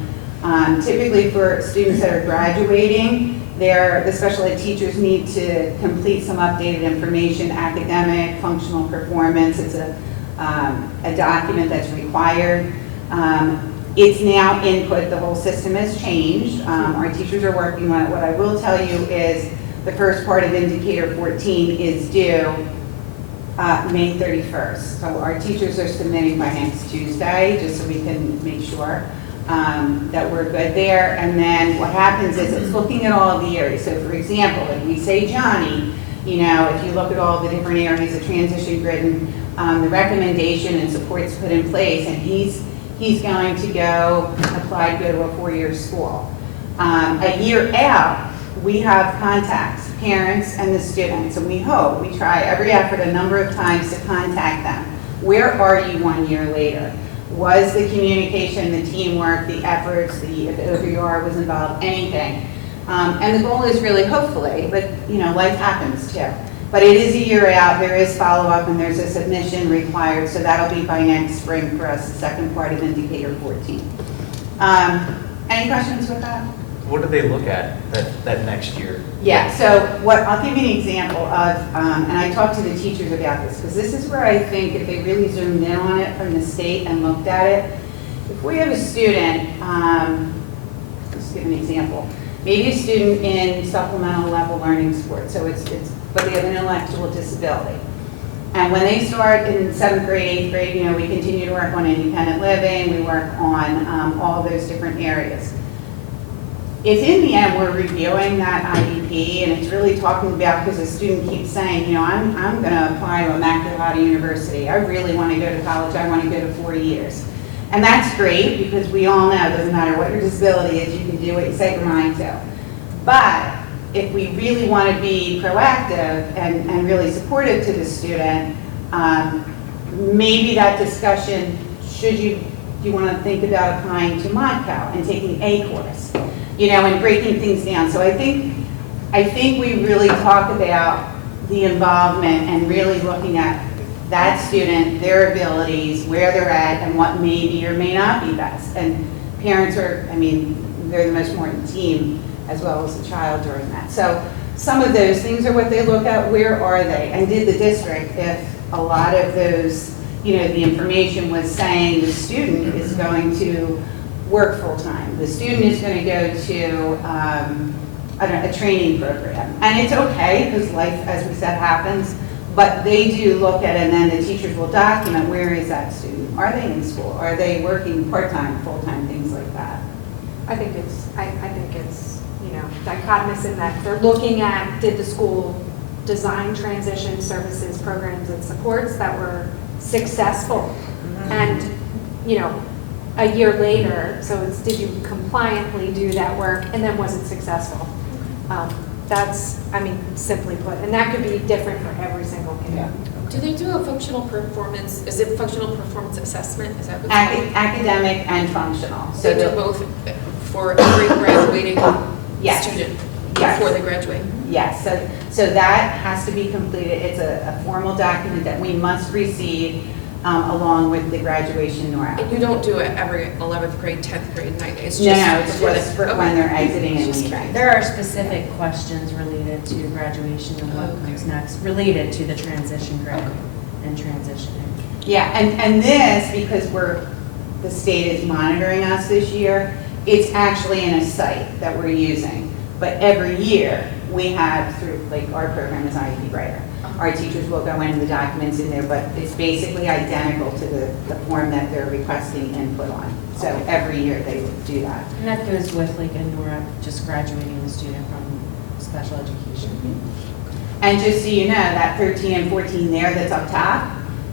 typically for students that are graduating, the special ed teachers need to complete some updated information, academic, functional performance. It's a document that's required. It's now input. The whole system has changed. Our teachers are working on it. What I will tell you is the first part of indicator 14 is due May 31st. So our teachers are submitting by next Tuesday, just so we can make sure that we're good there. And then what happens is it's looking at all of the areas. So for example, if we say Johnny, if you look at all the different areas, the transition grid and the recommendation and supports put in place, and he's going to go apply to go to a 4-year school. A year out, we have contacts, parents and the students, and we try every effort a number of times to contact them. Where are you 1 year later? Was the communication, the teamwork, the efforts, if OVR was involved, anything? And the goal is really, hopefully, but life happens too. But it is a year out, there is follow-up, and there's a submission required, so that'll be by next spring for us, the second part of indicator 14. Any questions with that? What do they look at that next year? Yeah, so I'll give you an example of, and I talked to the teachers about this, because this is where I think if they really zoomed in on it from the state and looked at it, if we have a student, let's give an example, maybe a student in supplemental level learning support, so but they have an intellectual disability. And when they start in 7th grade, 8th grade, we continue to work on independent living, we work on all those different areas. If in the end we're reviewing that IEP and it's really talking about, because the student keeps saying, I'm going to apply to Immaculata University, I really want to go to college, I want to go to 4 years. And that's great, because we all know it doesn't matter what your disability is, you can do what you set your mind to. But if we really want to be proactive and really supportive to the student, maybe that discussion, do you want to think about applying to ModCal and taking a course, and breaking things down. So I think we really talk about the involvement and really looking at that student, their abilities, where they're at, and what may be or may not be best. And parents they're the most important team as well as the child during that. So some of those things are what they look at. Where are they? And did the district, if a lot of those, the information was saying the student is going to work full-time, the student is going to go to a training program. And it's okay, because life, as we said, happens, but they do look at it, and then the teachers will document, where is that student? Are they in school? Are they working part-time, full-time, things like that? I think it's dichotomous in that they're looking at, did the school design transition services, programs, and supports that were successful? And, a year later, so it's, did you compliantly do that work, and then was it successful? That's, simply put, and that could be different for every single kid. Yeah. Do they do a functional performance, is it functional performance assessment? Is that what's called? Academic and functional. So they do the- both for every graduating Yes. student Yes. before they graduate? Yes, so that has to be completed. It's a formal document that we must receive along with the graduation NORA. And you don't do it every 11th grade, 10th grade, 9th, it's No, just. no, it's before just they- for okay. when they're exiting and Just leaving. There are specific questions related to graduation and what Okay. comes next, related to the transition grade Okay. and transitioning. Yeah, and this, because the state is monitoring us this year, it's actually in a site that we're using. But every year, we have through, like, our program is IEP Writer. Our teachers will go into the documents in there, but it's basically identical to the form that they're requesting input on. So every year they will do that. And that goes with like a NORA, just graduating the student from special education. And just so you know, that 13 and 14 there that's up top,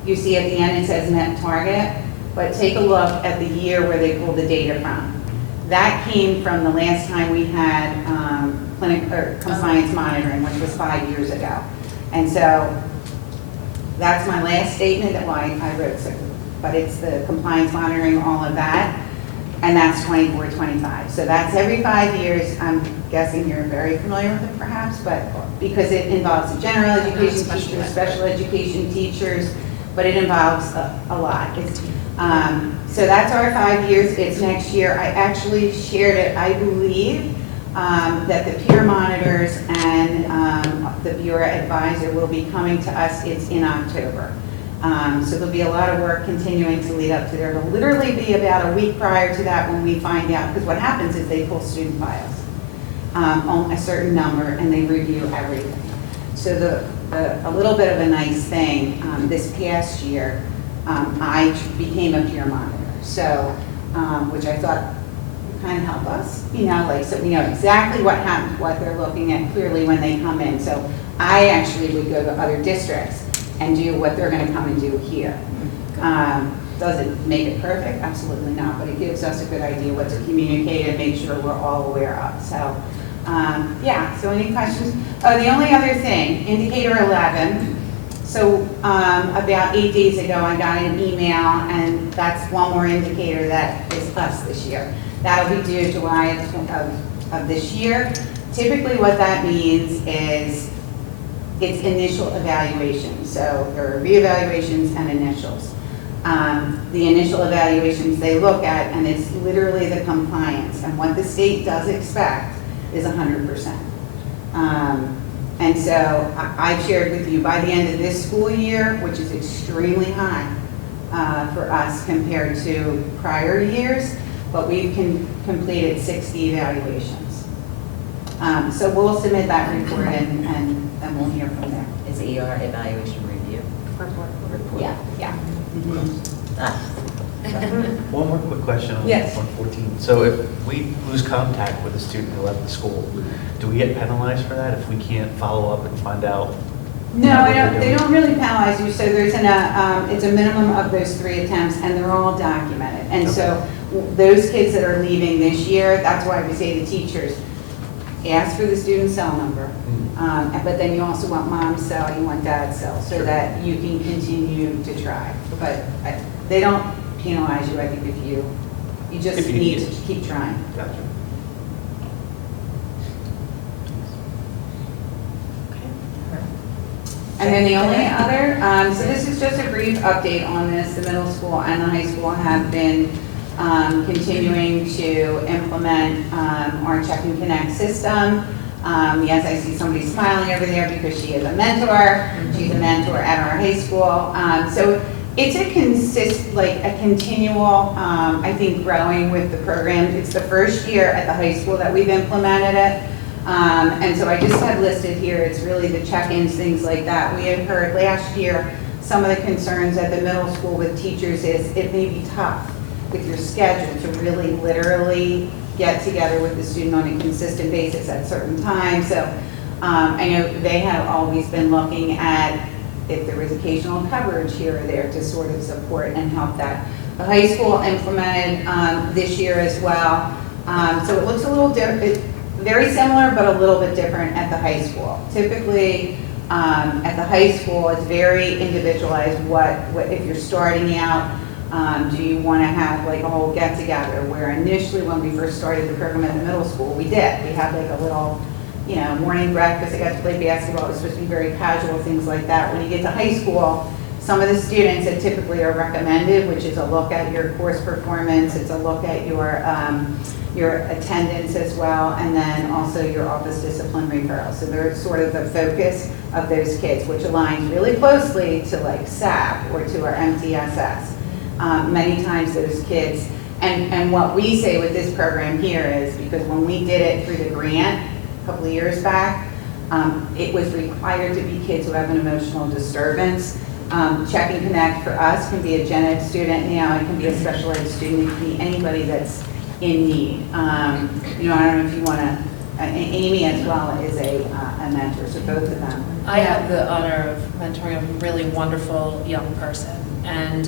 you see at the end it says net target, but take a look at the year where they pulled the data from. That came from the last time we had compliance monitoring, which was 5 years ago. And so that's my last statement that why I wrote, but it's the compliance monitoring, all of that, and that's 24, 25. So that's every 5 years. I'm guessing you're very familiar with it perhaps, but because it involves the general education Special teachers, ed. special education teachers, but it involves a lot. So that's our 5 years. It's next year. I actually shared it, I believe, that the peer monitors and the Bureau advisor will be coming to us. It's in October. So there'll be a lot of work continuing to lead up to there. It'll literally be about a week prior to that when we find out, because what happens is they pull student files on a certain number and they review everything. So a little bit of a nice thing, this past year, I became a peer monitor. So, which I thought would kind of help us, so we know exactly what happens, what they're looking at clearly when they come in. So I actually would go to other districts and do what they're going to come and do here. Does it make it perfect? Absolutely not, but it gives us a good idea what to communicate and make sure we're all aware of. So, so any questions? Oh, the only other thing, indicator 11. So about 8 days ago, I got an email, and that's one more indicator that is us this year. That'll be due July of this year. Typically what that means is it's initial evaluations. So there are reevaluations and initials. The initial evaluations they look at, and it's literally the compliance. And what the state does expect is 100%. And so I've shared with you, by the end of this school year, which is extremely high for us compared to prior years, but we've completed 60 evaluations. So we'll submit that report and we'll hear from there. Is ER evaluation review? Report. Yeah. Ah, One more quick question on Yes. 114. So if we lose contact with a student who left the school, do we get penalized for that if we can't follow up and find out? No, what I they're don't, they doing? don't really penalize you, so there's it's a minimum of those 3 attempts, and they're all documented. And so those kids that are leaving this year, that's why we say to teachers, ask for the student cell number. But then you also want mom's cell, you want dad's cell, so that you can continue to try. But they don't penalize you, I think, if you just If you need need to it. keep trying. Gotcha. And then the only other, so this is just a brief update on this. The middle school and the high school have been continuing to implement our Check and Connect system. Yes, I see somebody smiling over there because she is a mentor. She's a mentor at our high school. So it's a continual, I think, growing with the program. It's the first year at the high school that we've implemented it. And so I just have listed here, it's really the check-ins, things like that. We had heard last year, some of the concerns at the middle school with teachers is it may be tough with your schedule to really literally get together with the student on a consistent basis at certain times. So I know they have always been looking at if there was occasional coverage here or there to sort of support and help that. The high school implemented this year as well. So it looks a little different, very similar, but a little bit different at the high school. Typically, At the high school, it's very individualized. What if you're starting out, do you want to have like a whole get-together? Where initially, when we first started the program at the middle school, we did. We had like a little, morning breakfast. I got to play basketball. It was supposed to be very casual, things like that. When you get to high school, some of the students that typically are recommended, which is a look at your course performance, it's a look at your attendance as well, and then also your office discipline referral. So they're sort of the focus of those kids, which aligns really closely to like SAP or to our MTSS. Many times those kids, and what we say with this program here is, because when we did it through the grant a couple of years back, it was required to be kids who have an emotional disturbance. Check and Connect for us can be a gen ed student now, it can be a special ed student, it can be anybody that's in need. I don't know if you want to, Amy as well is a mentor, so both of them. I have the honor of mentoring a really wonderful young person. And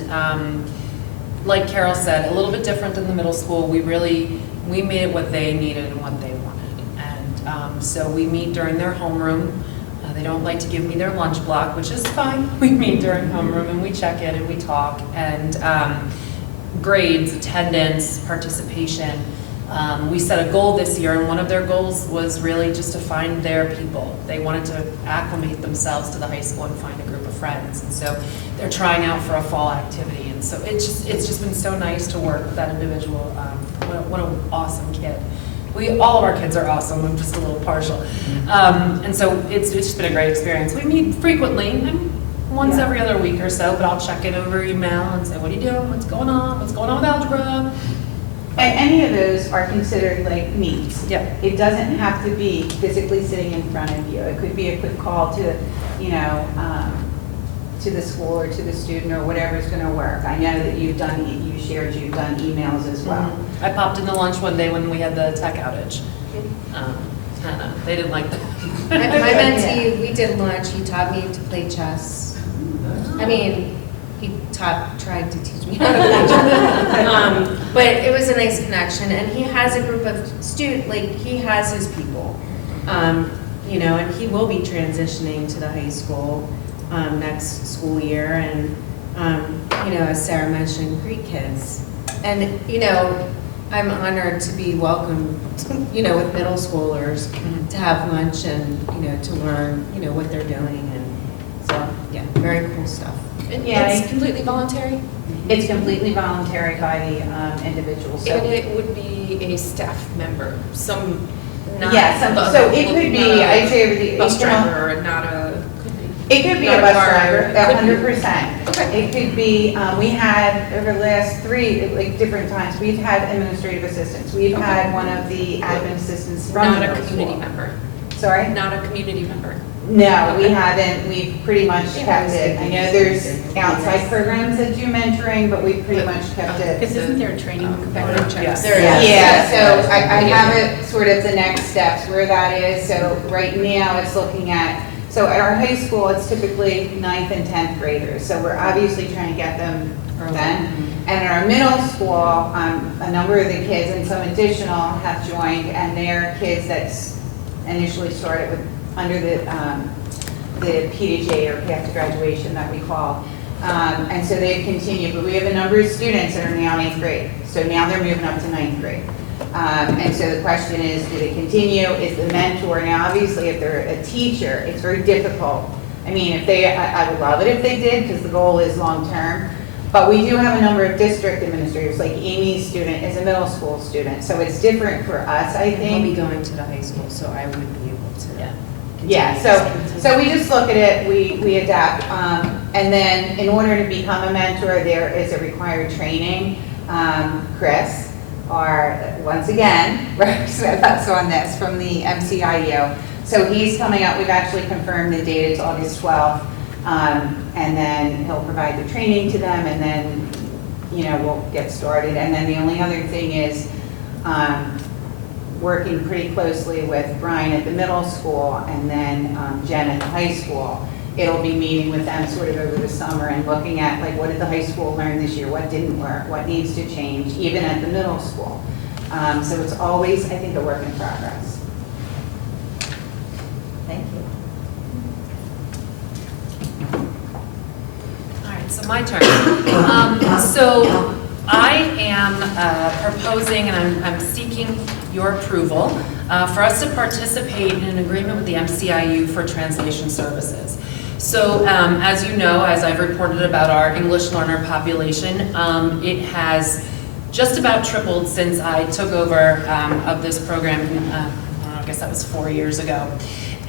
like Carol said, a little bit different than the middle school. We made it what they needed and what they wanted. And so we meet during their homeroom. They don't like to give me their lunch block, which is fine. We meet during homeroom and we check in and we talk. And grades, attendance, participation. We set a goal this year, and one of their goals was really just to find their people. They wanted to acclimate themselves to the high school and find a group of friends. And so they're trying out for a fall activity. And so it's just been so nice to work with that individual. What an awesome kid. All of our kids are awesome. I'm just a little partial. And so it's just been a great experience. We meet frequently, once every other week or so, but I'll check in over email and say, what are you doing? What's going on? What's going on with algebra? And any of those are considered like meets. Yep. It doesn't have to be physically sitting in front of you. It could be a quick call to, to the school or to the student or whatever's going to work. I know that you've done emails as well. Mm-hmm. I popped into lunch one day when we had the tech outage. They didn't like that. My mentee, we did lunch, he taught me to play chess. I mean, he tried to teach me how to play chess. But it was a nice connection, and he has a group of students, he has his people. And he will be transitioning to the high school next school year, and as Sarah mentioned, Greek kids. And I'm honored to be welcomed, with middle schoolers to have lunch and, to learn, what they're doing. And so, yeah, very cool stuff. And Yeah. it's completely voluntary? It's completely voluntary by the individual. So And it would be a staff member, not. So it could be, I'd say everything. Bus driver, or not a. It could be Not a a bus car, driver, it could be. 100%. Okay. It could be, we had, over the last 3, different times, we've had administrative assistants. We've had one of the admin assistants from Not the a middle community school. member, Sorry? not a community member. No, we Okay. haven't. We've pretty much kept it. I know there's outside programs that do mentoring, but we've pretty much kept it. Because isn't there a training component? Yes. There Yeah, is. so I have it sort of the next steps where that is. So right now it's looking at, so at our high school, it's typically 9th and 10th graders. So we're obviously trying to get them then. And in our middle school, a number of the kids and some additional have joined, and they're kids that initially started with under the PDJ or Path to Graduation that we call. And so they've continued, but we have a number of students that are now in 8th grade. So now they're moving up to 9th grade. And so the question is, do they continue? Is the mentor, now obviously if they're a teacher, it's very difficult. I mean, I would love it if they did, because the goal is long-term. But we do have a number of district administrators, like Amy's student is a middle school student. So it's different for us, I I'll be think. going to the high school, so I would be able to. Yeah, so we just look at it, we adapt. And then in order to become a mentor, there is a required training. Chris, once again, represent us on this from the MCIU. So he's coming up, we've actually confirmed the date, it's August 12th. And then he'll provide the training to them, and then, we'll get started. And then the only other thing is working pretty closely with Brian at the middle school, and then Jen at the high school. It'll be meeting with them sort of over the summer and looking at, like, what did the high school learn this year? What didn't work? What needs to change, even at the middle school? So it's always, I think, a work in progress. Thank you. my turn. So I am proposing, and I'm seeking your approval for us to participate in an agreement with the MCIU for translation services. So as you know, as I've reported about our English learner population, it has just about tripled since I took over of this program, I guess that was 4 years ago.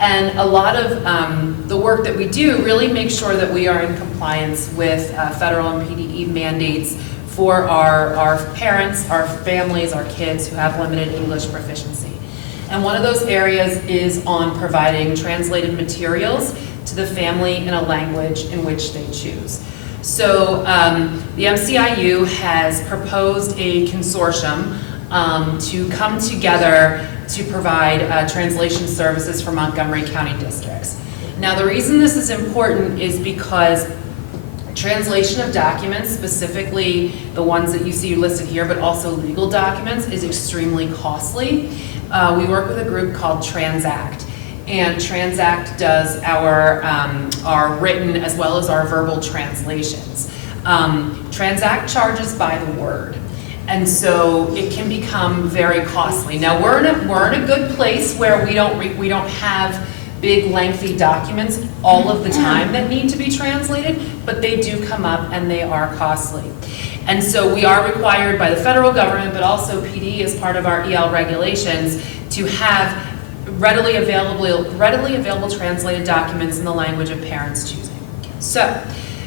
And a lot of the work that we do really makes sure that we are in compliance with federal and PDE mandates for our parents, our families, our kids who have limited English proficiency. And one of those areas is on providing translated materials to the family in a language in which they choose. So the MCIU has proposed a consortium to come together to provide translation services for Montgomery County districts. Now the reason this is important is because translation of documents, specifically the ones that you see listed here, but also legal documents, is extremely costly. We work with a group called Transact, and Transact does our written as well as our verbal translations. Transact charges by the word, and so it can become very costly. Now we're in a good place where we don't have big lengthy documents all of the time that need to be translated, but they do come up and they are costly. And so we are required by the federal government, but also PD as part of our EL regulations, to have readily available translated documents in the language of parents choosing. So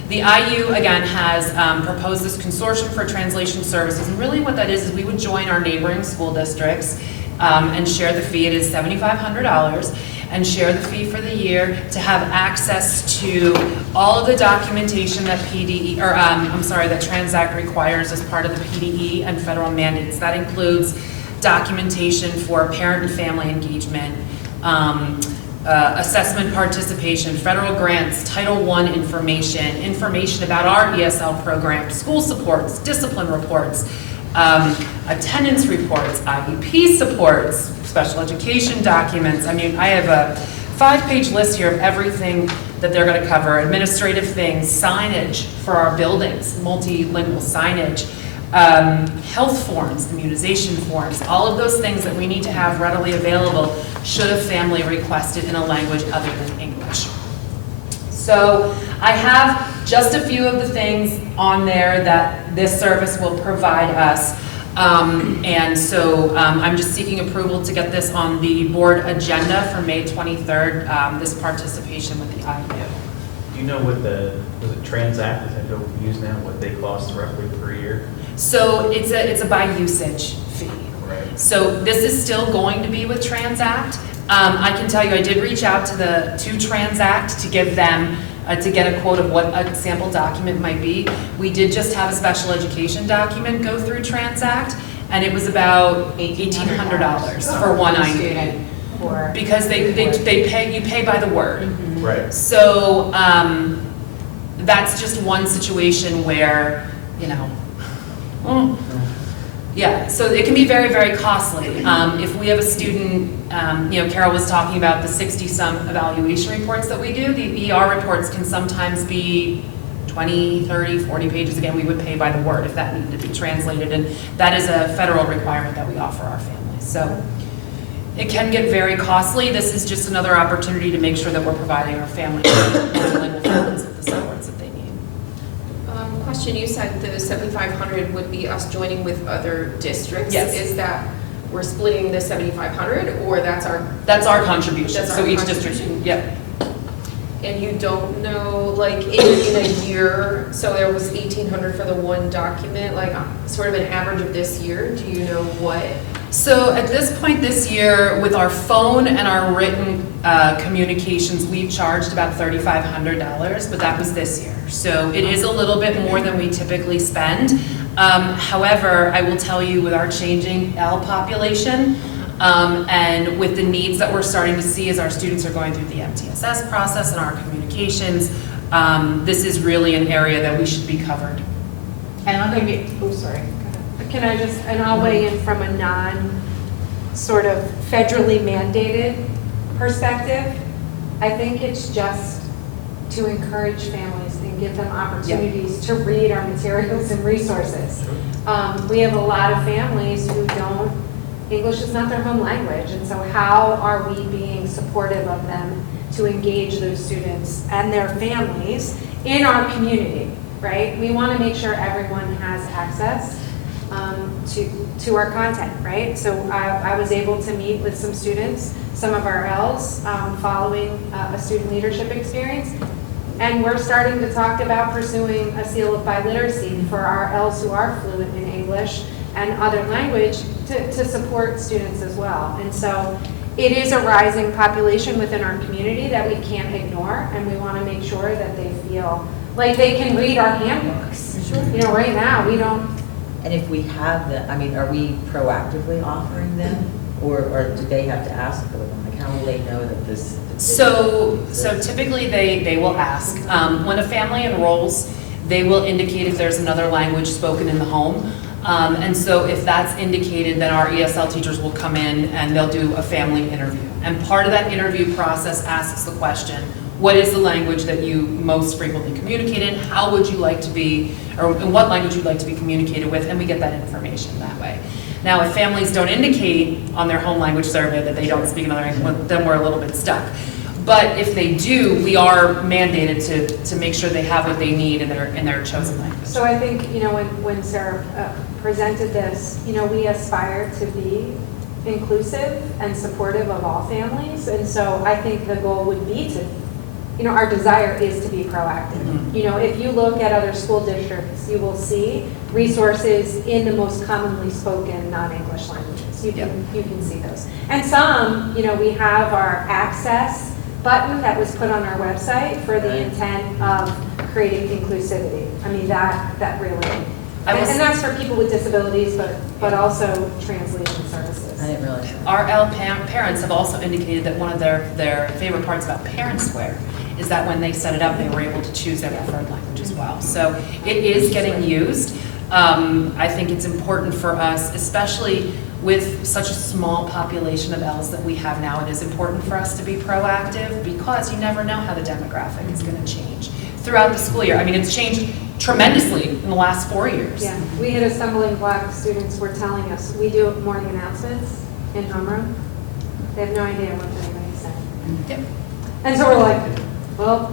the IU, again, has proposed this consortium for translation services, and really what that is we would join our neighboring school districts and share the fee. It is $7,500, and share the fee for the year to have access to all of the documentation that PDE, or that Transact requires as part of the PDE and federal mandates. That includes documentation for parent and family engagement, assessment participation, federal grants, Title I information about our ESL program, school supports, discipline reports, attendance reports, IEP supports, special education documents. I mean, I have a 5-page list here of everything that they're going to cover. Administrative things, signage for our buildings, multilingual signage, health forms, immunization forms, all of those things that we need to have readily available should a family request it in a language other than English. So I have just a few of the things on there that this service will provide us. And so I'm just seeking approval to get this on the board agenda for May 23rd, this participation with the IU. Do you know what was it Transact, is that what we use now, what they cost roughly per year? So it's a by usage fee. Right. So this is still going to be with Transact. I can tell you, I did reach out to Transact to give them to get a quote of what a sample document might be. We did just have a special education document go through Transact, and it was about $1,800 for one IEP. Because you pay by the word. Mm-hmm. Right. So that's just one situation where, yeah, so it can be very, very costly. If we have a student, Carol was talking about the 60-some evaluation reports that we do. The ER reports can sometimes be 20, 30, 40 pages. Again, we would pay by the word if that needed to be translated, and that is a federal requirement that we offer our families. So it can get very costly. This is just another opportunity to make sure that we're providing our families multilingual families with the supports that they need. Question, you said the $7,500 would be us joining with other districts. Yes. Is that we're splitting the $7,500, or that's our? That's our contribution. That's our so each contribution. district, yep. And you don't know, like in a year, so there was $1,800 for the one document, like sort of an average of this year. Do you know what? So at this point this year, with our phone and our written communications, we've charged about $3,500, but that was this year. So it is a little bit more than we typically spend. However, I will tell you, with our changing L population, and with the needs that we're starting to see as our students are going through the MTSS process and our communications, this is really an area that we should be covered. And I'll give you, sorry. Can I just, and I'll weigh in from a non-sort of federally mandated perspective. I think it's just to encourage families engagement give them opportunities to read our materials and resources. We have a lot of families who don't, English is not their home language, and so how are we being supportive of them to engage those students and their families in our community, right? We want to make sure everyone has access to our content, right? So I was able to meet with some students, some of our Ls, following a student leadership experience, and we're starting to talk about pursuing a seal of biliteracy for our Ls who are fluent in English and other language to support students as well. And so it is a rising population within our community that we can't ignore, and we want to make sure that they feel like they can read our handbooks. You know, right now, we don't. And if we have them, I mean, are we proactively offering them, or do they have to ask for them? Like, how will they know that this? So typically they will ask. When a family enrolls, they will indicate if there's another language spoken in the home. And so if that's indicated, then our ESL teachers will come in and they'll do a family interview. And part of that interview process asks the question, what is the language that you most frequently communicate in? How would you like to be, or in what language you'd like to be communicated with? And we get that information that way. Now, if families don't indicate on their home language survey that they don't speak another language, then we're a little bit stuck. But if they do, we are mandated to make sure they have what they need in their chosen language. So I think, you know, when Sarah presented this, you know, we aspire to be inclusive and supportive of all families. And so I think the goal would be to, you know, our desire is to be proactive. Mm-hmm. You know, if you look at other school districts, you will see resources in the most commonly spoken non-English languages. You can see those. And some, you know, we have our access button that was put on our website for the intent of creating inclusivity. I mean, that really, and that's for people with disabilities, but also translation services. I didn't realize that. Our L parents have also indicated that one of their favorite parts about Parent Square is that when they set it up, they were able to choose their preferred language as well. So it is getting used. I think it's important for us, especially with such a small population of Ls that we have now, it is important for us to be proactive because you never know how the demographic is going to change throughout the school year. I mean, it's changed tremendously in the last 4 years. Yeah, we hit a stumbling block. Students were telling us, we do morning announcements in homeroom. They have no idea what anybody's saying. Yep. And so we're like, well,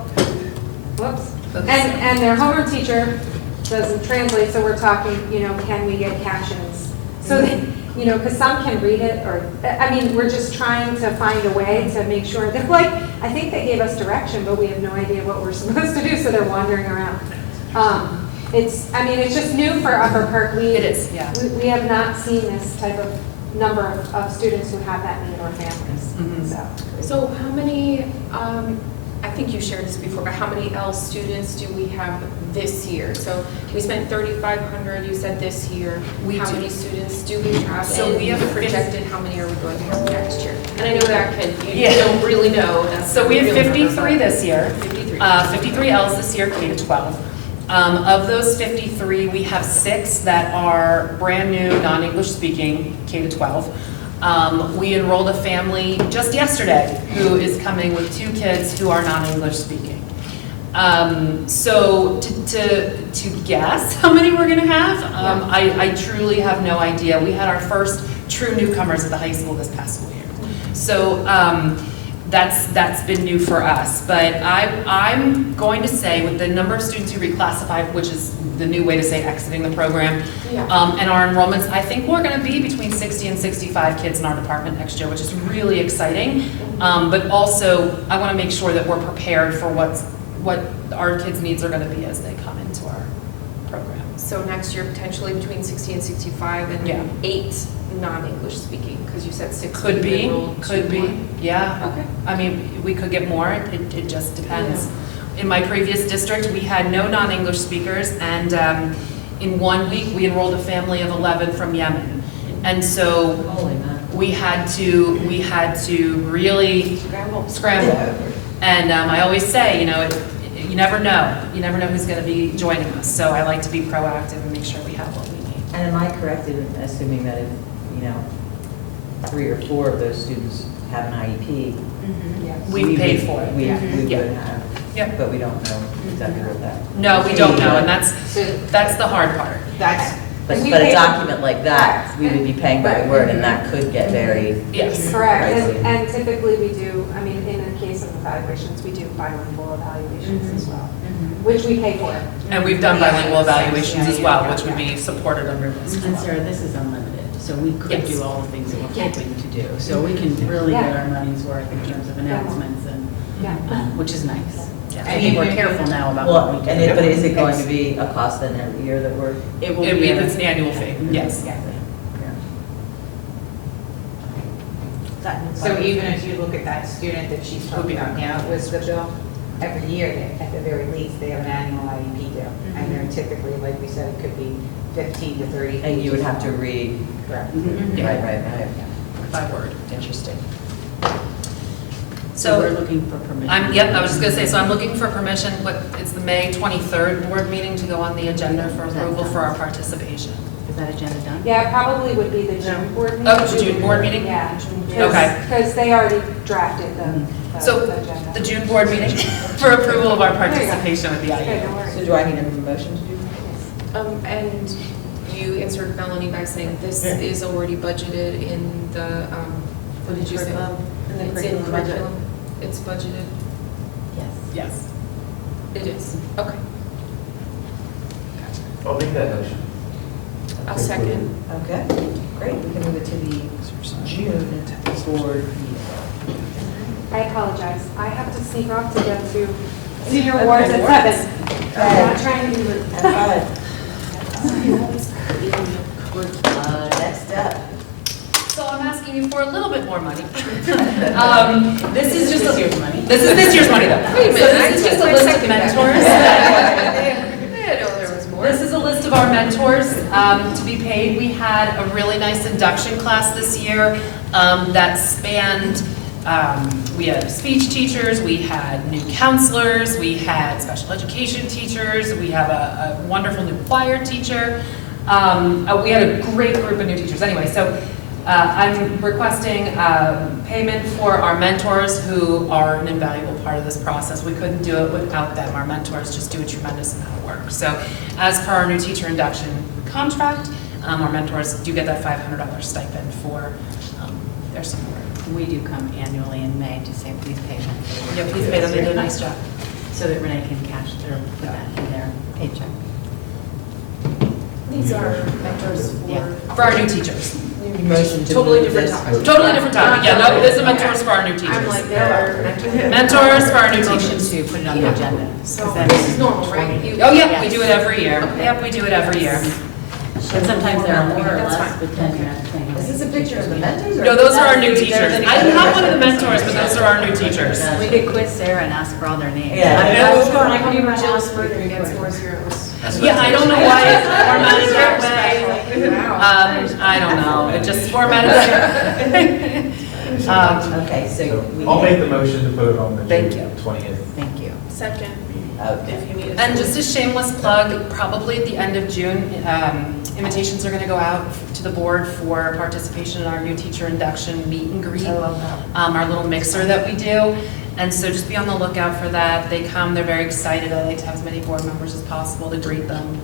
whoops. And their homeroom teacher doesn't translate, so we're talking, you know, can we get captions? So that, you know, because some can read it, or, I mean, we're just trying to find a way to make sure, they're like, I think they gave us direction, but we have no idea what we're supposed to do, so they're wandering around. It's just new for Upper Perk. It is, yeah. We have not seen this type of number of students who have that need or families, Mm-hmm. So how many, I think you shared this before, but how many L students do we have this year? So we spent 3,500, you said this year. How many students do we have? So we have projected, how many are we going to have next year? And I know that you Yeah. don't really know. That's So we have the real number, 53 but- this year. 53. 53 Ls this year, K to 12. Of those 53, we have 6 that are brand new, non-English speaking, K to 12. We enrolled a family just yesterday who is coming with 2 kids who are non-English speaking. So to guess how many we're gonna have, I truly have no idea. We had our first true newcomers at the high school this past school year. So that's been new for us. But I'm going to say with the number of students who reclassified, which is the new way to say exiting the program, and our enrollments, I think we're going to be between 60 and 65 kids in our department next year, which is really exciting. But also, I want to make sure that we're prepared for what our kids' needs are going to be as they come into our program. So next year, potentially between 60 and 65, and 8 non-English speaking, because you said 6. Could be, more. yeah. Okay. I mean, we could get more, it just depends. In my previous district, we had no non-English speakers, and in 1 week, we enrolled a family of 11 from Yemen. And so we had to really scramble. And I always say, you know, you never know who's going to be joining us. So I like to be proactive and make sure we have what we need. And am I correct in assuming that if, you know, 3 or 4 of those students have an IEP? Yes. We've paid for it. We would Yeah. have. Yep. But we don't know exactly what that. No, we don't know, and So that's the hard part. that's. But we a pay- document like that, we would be paying by Right. word, and that could get very. Yes. Correct, pricey. and typically we do, I mean, in the case of evaluations, we do bilingual evaluations as well, which we pay for. And we've done bilingual evaluations as well, which would be supported under this. as And well. Sarah, this is unlimited, so we could Yes. do all the things that we're hoping to do. So we can really get our money's worth in terms of announcements and, Yeah. which is nice. Yeah. I think we're careful now about Well, what we and do. but is it going to be a cost then every year that we're? It will It'd be. be, it's an annual fee, yes. Exactly. So even if you look at that student that she's talking about now, was the bill, every year, at the very least, they have an annual IEP due. And they're typically, like we said, it could be 15 to 30. And you would have to read. Correct. Yeah. Right. By word. Interesting. So we're So, looking for permission. I was just gonna say, so I'm looking for permission, but it's the May 23rd board meeting to go on the agenda for Is that approval done? for our participation. Is that agenda done? Yeah, it probably would be the June board meeting. Oh, the June board meeting? Yeah. Okay. Because they already drafted the So, agenda. the June board meeting for approval of our There you go. participation with the Okay, IU. don't worry. So do I need a motion to do that? And you answered Melanie by saying this is already budgeted in the, what did you say? It's in curriculum? It's budgeted? Yes. Yes. It is, okay. I'll make that motion. I'll second. Okay, great, we can move it to the June board meeting. I apologize. I have to sneak off to get to senior awards at 7. I'm not trying to be rude. Next up. So I'm asking you for a little bit more money. This is just This year's money. This is this year's money though. Wait a minute, So I this is took just a my list of second back. mentors. I didn't know there was more. This is a list of our mentors to be paid. We had a really nice induction class this year that spanned, we had speech teachers, we had new counselors, we had special education teachers, we have a wonderful new choir teacher. We had a great group of new teachers. Anyway, so I'm requesting payment for our mentors who are an invaluable part of this process. We couldn't do it without them. Our mentors just do a tremendous amount of work. So as per our new teacher induction contract, our mentors do get that $500 stipend for their support. We do come annually in May to say, please pay them. Yeah, please pay them. They do a nice job. So that Renee can cash their, put that in their paycheck. These are mentors Yeah. For our new teachers. Motion to Totally move different this. topic. Totally different topic. Yeah, no, this is mentors for our new teachers. I'm like, they're Mentors for our new Motion teachers. to put it on the agenda. So Is that- this is normal, right? You- Oh, yeah, we do it every year. Yep, we do it every year. And sometimes there are more or That's less, fine. but then you have to think. Is this a picture of the mentors? or- No, those are our new teachers. I'm not one of the mentors, but those are our new teachers. We could quiz Sarah and ask for all their names. Yeah. I was going, I can do my house further against more zeros. Yeah, I don't know why it's formatted that way. I don't know, it just formatted that. Okay, so we. I'll make the motion to put it on the Thank June 20th. Thank you. Second, Okay. if you need a. And just a shameless plug, probably at the end of June, invitations are going to go out to the board for participation in our new teacher induction meet and greet. I love that. Our little mixer that we do. And so just be on the lookout for that. They come, they're very excited. I like to have as many board members as possible to greet them.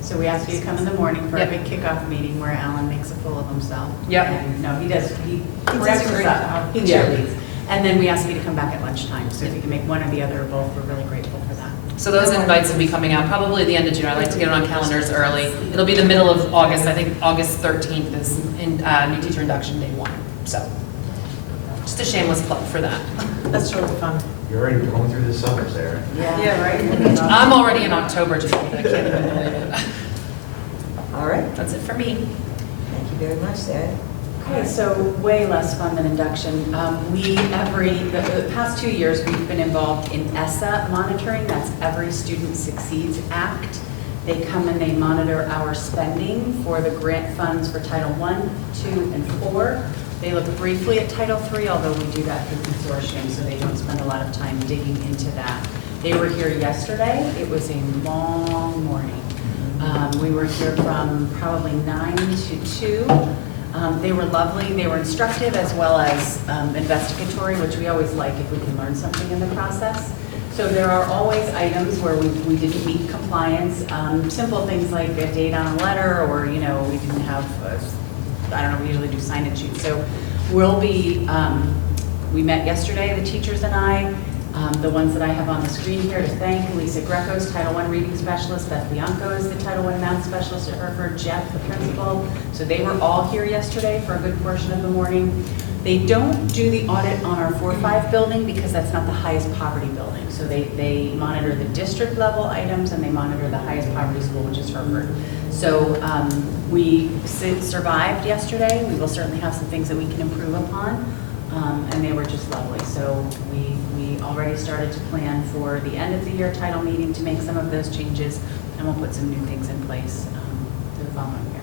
So we ask you to come in the morning for a Yep. big kickoff meeting where Alan makes a fool of himself. Yep. And no, he does, he does a ramps us great up. job. He Yeah. cheerleads. And then we ask you to come back at lunchtime. So if you can make one or the other or both, we're really grateful for that. So those invites will be coming out probably at the end of June. I like to get it on calendars early. It'll be the middle of August. I think August 13th is in new teacher induction day 1. So just a shameless plug for that. That's really fun. You're already going through the summer, Sarah. Yeah, right. I'm already in October, just I can't even believe it. All right, That's it for me. thank you very much, Sarah. Okay, so way less fun than induction. The past 2 years, we've been involved in ESSA monitoring, that's Every Student Succeeds Act. They come and they monitor our spending for the grant funds for Title I, II, and IV. They look briefly at Title III, although we do that through consortium, so they don't spend a lot of time digging into that. They were here yesterday. It was a long morning. We were here from probably 9 to 2. They were lovely, they were instructive as well as investigatory, which we always like if we can learn something in the process. So there are always items where we didn't meet compliance, simple things like a date on a letter, or, you know, we didn't have, I don't know, we usually do sign-in sheets. So we'll be, we met yesterday, the teachers and I, the ones that I have on the screen here to thank: Lisa Greco's Title I reading specialist, Beth Bianco is the Title I math specialist at Hereford, Jeff, the principal. So they were all here yesterday for a good portion of the morning. They don't do the audit on our 4-5 building because that's not the highest poverty building. So they monitor the district level items, and they monitor the highest poverty school, which is Hereford. So we survived yesterday. We will certainly have some things that we can improve upon, and they were just lovely. So we already started to plan for the end of the year title meeting to make some of those changes, and we'll put some new things in place for the following year.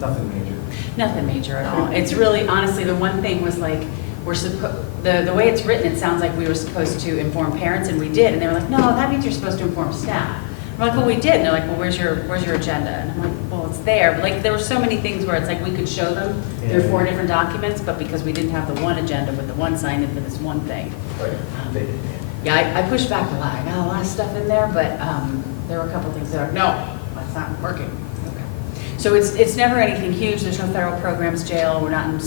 Nothing major. Nothing major at all. It's really, honestly, the one thing was like, the way it's written, it sounds like we were supposed to inform parents, and we did. And they were like, no, that means you're supposed to inform staff. I'm like, well, we did. And they're like, well, where's your agenda? And I'm like, well, it's there. But like, there were so many things where it's like we could show them. There are 4 different documents, but because we didn't have the one agenda with the one sign in for this one thing. They did, Yeah, I pushed back a lot. I got a lot of stuff in there, but there were a couple things that are, no, that's not working. Okay. So it's never anything huge. There's no federal programs, jail. We're not in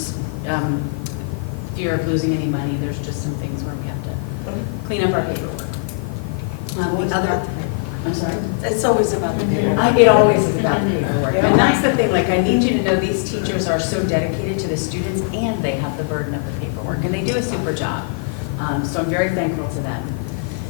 fear of losing any money. There's just some things where we have to clean up our paperwork. I'm sorry? It's always about the paperwork. It always is about the paperwork. And that's the thing, like, I need you to know these teachers are so dedicated to the students, and they have the burden of the paperwork, and they do a super job. So I'm very thankful to them.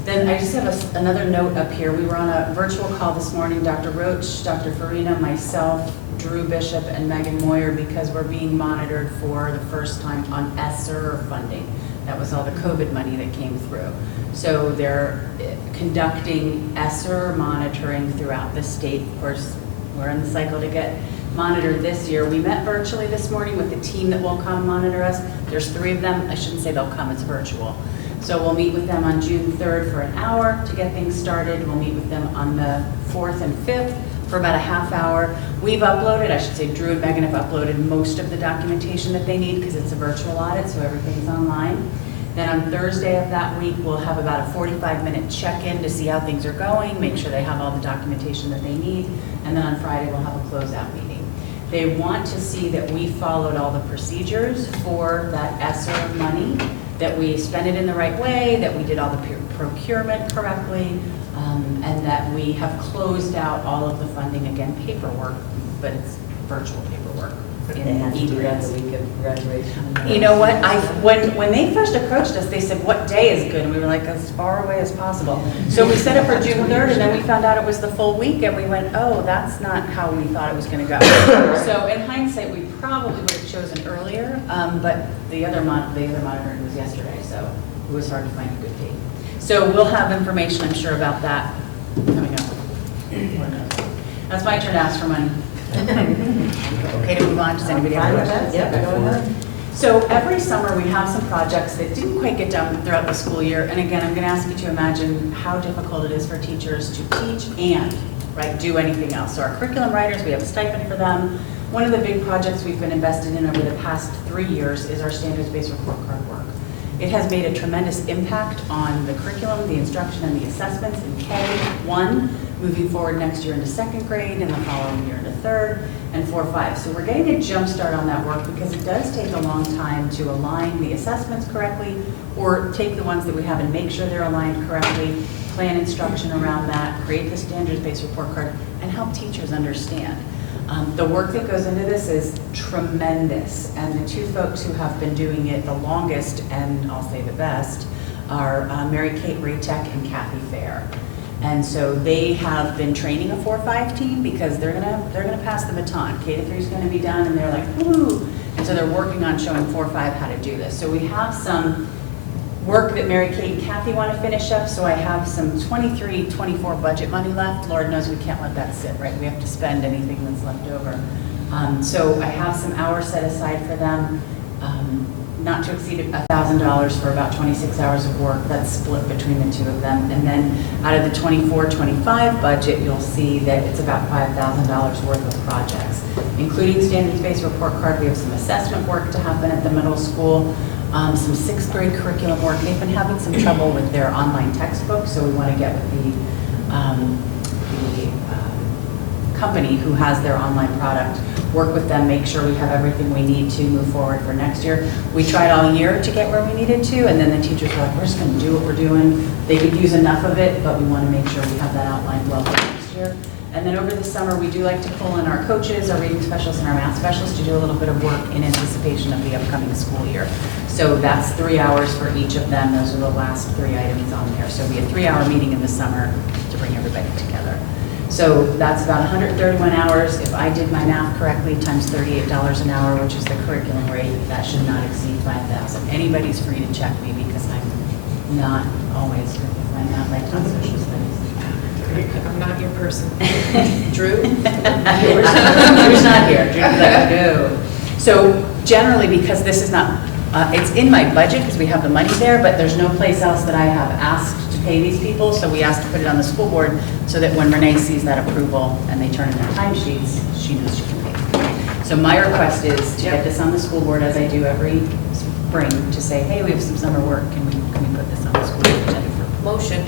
Then I just have another note up here. We were on a virtual call this morning, Dr. Roach, Dr. Farina, myself, Drew Bishop, and Megan Moyer, because we're being monitored for the first time on ESSER funding. That was all the COVID money that came through. So they're conducting ESSER monitoring throughout the state. Of course, we're in the cycle to get monitored this year. We met virtually this morning with the team that will come monitor us. There's 3 of them. I shouldn't say they'll come, it's virtual. So we'll meet with them on June 3rd for an hour to get things started. We'll meet with them on the 4th and 5th for about a half hour. We've uploaded, I should say Drew and Megan have uploaded most of the documentation that they need because it's a virtual audit, so everything's online. Then on Thursday of that week, we'll have about a 45-minute check-in to see how things are going, make sure they have all the documentation that they need, and then on Friday, we'll have a closeout meeting. They want to see that we followed all the procedures for that ESSER money, that we spent it in the right way, that we did all the procurement correctly, and that we have closed out all of the funding, again, paperwork, but it's virtual paperwork. They had to do that the week of graduation. You know what, when they first approached us, they said, what day is good? And we were like, as far away as possible. So we set it for June 3rd, and then we found out it was the full week, and we went, oh, that's not how we thought it was gonna go. So in hindsight, we probably would have chosen earlier, but the other monitoring was yesterday, so it was hard to find a good date. So we'll have information, I'm sure, about that coming up. That's my turn to ask for money. Okay to move on, does anybody have questions? Yep, go ahead. So every summer, we have some projects that didn't quite get done throughout the school year. And again, I'm gonna ask you to imagine how difficult it is for teachers to teach and, do anything else. So our curriculum writers, we have a stipend for them. One of the big projects we've been invested in over the past 3 years is our standards-based report card work. It has made a tremendous impact on the curriculum, the instruction, and the assessments in K-1, moving forward next year into 2nd grade, and the following year into 3rd, and 4-5. So we're getting a jump start on that work because it does take a long time to align the assessments correctly, or take the ones that we have and make sure they're aligned correctly, plan instruction around that, create the standards-based report card, and help teachers understand. The work that goes into this is tremendous, and the 2 folks who have been doing it the longest, and I'll say the best, are Mary Kate Ratek and Kathy Fair. And so they have been training a 4-5 team because they're gonna pass the baton. K-3 is gonna be done, and they're like, woo! And so they're working on showing 4-5 how to do this. So we have some work that Mary Kate and Kathy want to finish up, so I have some 23-24 budget money left. Lord knows we can't let that sit, right? We have to spend anything that's left over. So I have some hours set aside for them, not to exceed $1,000 for about 26 hours of work. That's split between the two of them. And then out of the 24-25 budget, you'll see that it's about $5,000 worth of projects, including standards-based report card. We have some assessment work to happen at the middle school, some sixth grade curriculum work. They've been having some trouble with their online textbooks, so we want to get with the company who has their online product, work with them, make sure we have everything we need to move forward for next year. We tried all year to get where we needed to, and then the teachers were like, we're just going to do what we're doing. They could use enough of it, but we want to make sure we have that outlined well for next year. And then over the summer, we do like to pull in our coaches, our reading specialists, and our math specialists to do a little bit of work in anticipation of the upcoming school year. So that's 3 hours for each of them. Those are the last 3 items on there. So we have a 3-hour meeting in the summer to bring everybody together. So that's about 131 hours. If I did my math correctly, times $38 an hour, which is the curriculum rate, that should not exceed 5,000. Anybody's free to check me because I'm not always good with my math, like on social studies. I'm not your person. Drew? Drew's not here. Drew's like, no. So generally, because this is not, it's in my budget because we have the money there, but there's no place else that I have asked to pay these people, so we asked to put it on the school board so that when Renee sees that approval and they turn in their timesheets, she knows she can pay. So my request is to get this on the school board, as I do every spring, to say, hey, we have some summer work, can we put this on the school board agenda for? Motion.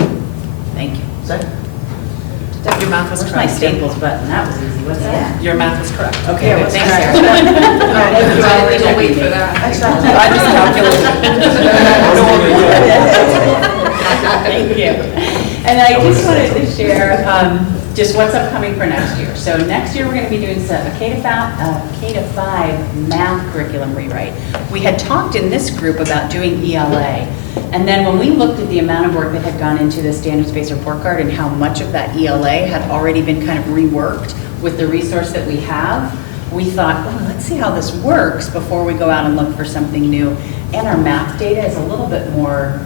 Thank you. Second. Your math was Where's my correct. staples button? That was easy. What's that? Your math was correct. Okay, well, thanks, Sarah. Don't wait for that. I just calculated. Thank you. And I just wanted to share just what's upcoming for next year. So next year, we're going to be doing a K-5 math curriculum rewrite. We had talked in this group about doing ELA. And then when we looked at the amount of work that had gone into the standards-based report card and how much of that ELA had already been kind of reworked with the resource that we have, we thought, oh, let's see how this works before we go out and look for something new. And our math data is a little bit more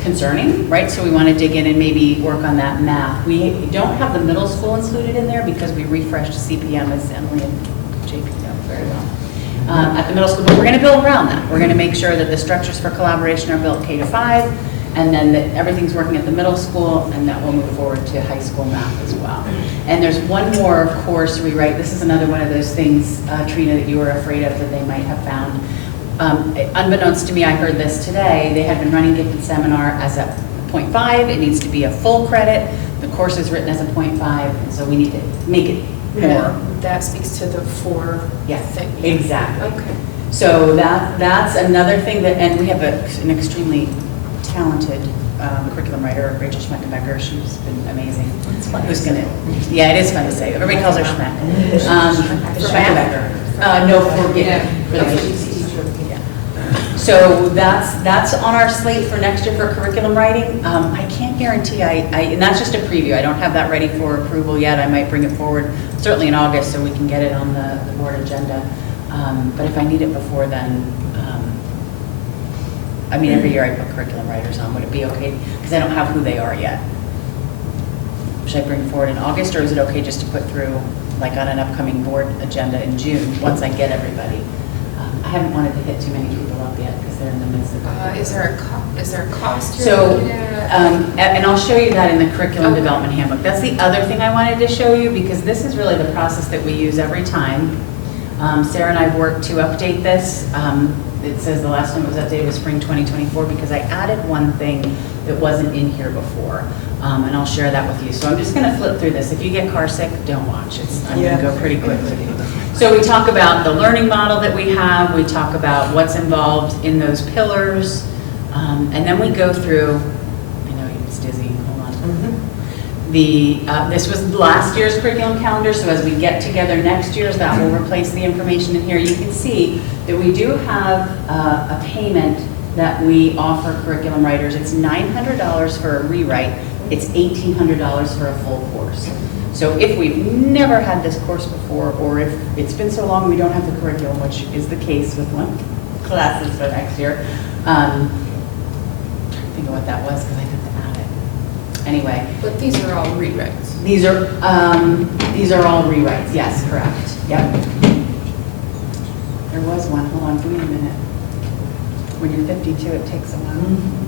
concerning, right? So we want to dig in and maybe work on that math. We don't have the middle school included in there because we refreshed CPM, as Emily and JP know very well. At the middle school, but we're going to build around that. We're going to make sure that the structures for collaboration are built K-5, and then that everything's working at the middle school, and that will move forward to high school math as well. And there's one more course rewrite. This is another one of those things, Trina, that you were afraid of that they might have found. Unbeknownst to me, I heard this today. They had been running Gifted Seminar as a 0.5. It needs to be a full credit. The course is written as a 0.5, and so we need to make it more. That speaks to the 4 thing. Exactly. Okay. So that's another thing that, and we have an extremely talented curriculum writer, Rachel Schmeckenbecker. She's been amazing. Who's going to, yeah, it is fun to say. Everybody calls her Schmeck. Schmeckenbecker. No, for the So that's on our slate for next year for curriculum writing. I can't guarantee, and that's just a preview. I don't have that ready for approval yet. I might bring it forward certainly in August so we can get it on the board agenda. But if I need it before then, I mean, every year I put curriculum writers on. Would it be okay? Because I don't have who they are yet. Should I bring it forward in August, or is it okay just to put through, like on an upcoming board agenda in June, once I get everybody? I haven't wanted to hit too many people up yet because they're in the midst of it. Is there a cost you're So, looking at? and I'll show you that in the curriculum development handbook. That's the other thing I wanted to show you, because this is really the process that we use every time. Sarah and I have worked to update this. It says the last time it was updated was spring 2024, because I added one thing that wasn't in here before. And I'll share that with you. So I'm just going to flip through this. If you get car sick, don't watch. I'm going to go pretty quickly. So we talk about the learning model that we have. We talk about what's involved in those pillars. And then we go through, I know it's dizzy, hold on. This was last year's curriculum calendar, so as we get together next year's, that will replace the information in here. You can see that we do have a payment that we offer curriculum writers. It's $900 for a rewrite. It's $1,800 for a full course. So if we've never had this course before, or if it's been so long we don't have the curriculum, which is the case with one classes for next year, I'm trying to think of what that was because I had to add it. anyway. But these are all rewrites. These are all rewrites, yes, correct, yep. There was one, hold on, give me a minute. When you're 52, it takes a while.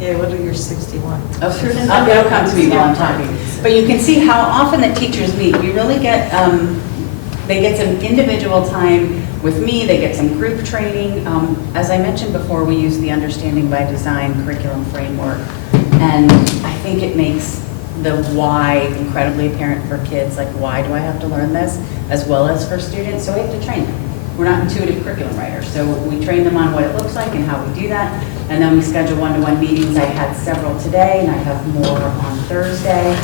Yeah, what are your 61? Oh, it'll come to me while I'm talking. But you can see how often that teachers meet. We really get, they get some individual time with me, they get some group training. As I mentioned before, we use the Understanding by Design curriculum framework. And I think it makes the why incredibly apparent for kids, like why do I have to learn this, as well as for students, so we have to train them. We're not intuitive curriculum writers, so we train them on what it looks like and how we do that. And then we schedule one-to-one meetings. I had several today, and I have more on Thursday.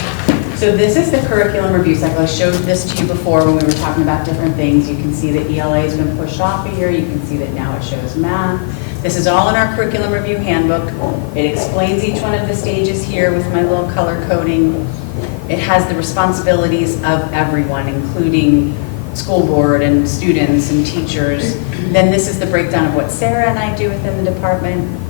So this is the curriculum review cycle. I showed this to you before when we were talking about different things. You can see that ELA has been pushed off a year. You can see that now it shows math. This is all in our curriculum review handbook. It explains each one of the stages here with my little color coding. It has the responsibilities of everyone, including school board and students and teachers. Then this is the breakdown of what Sarah and I do within the department.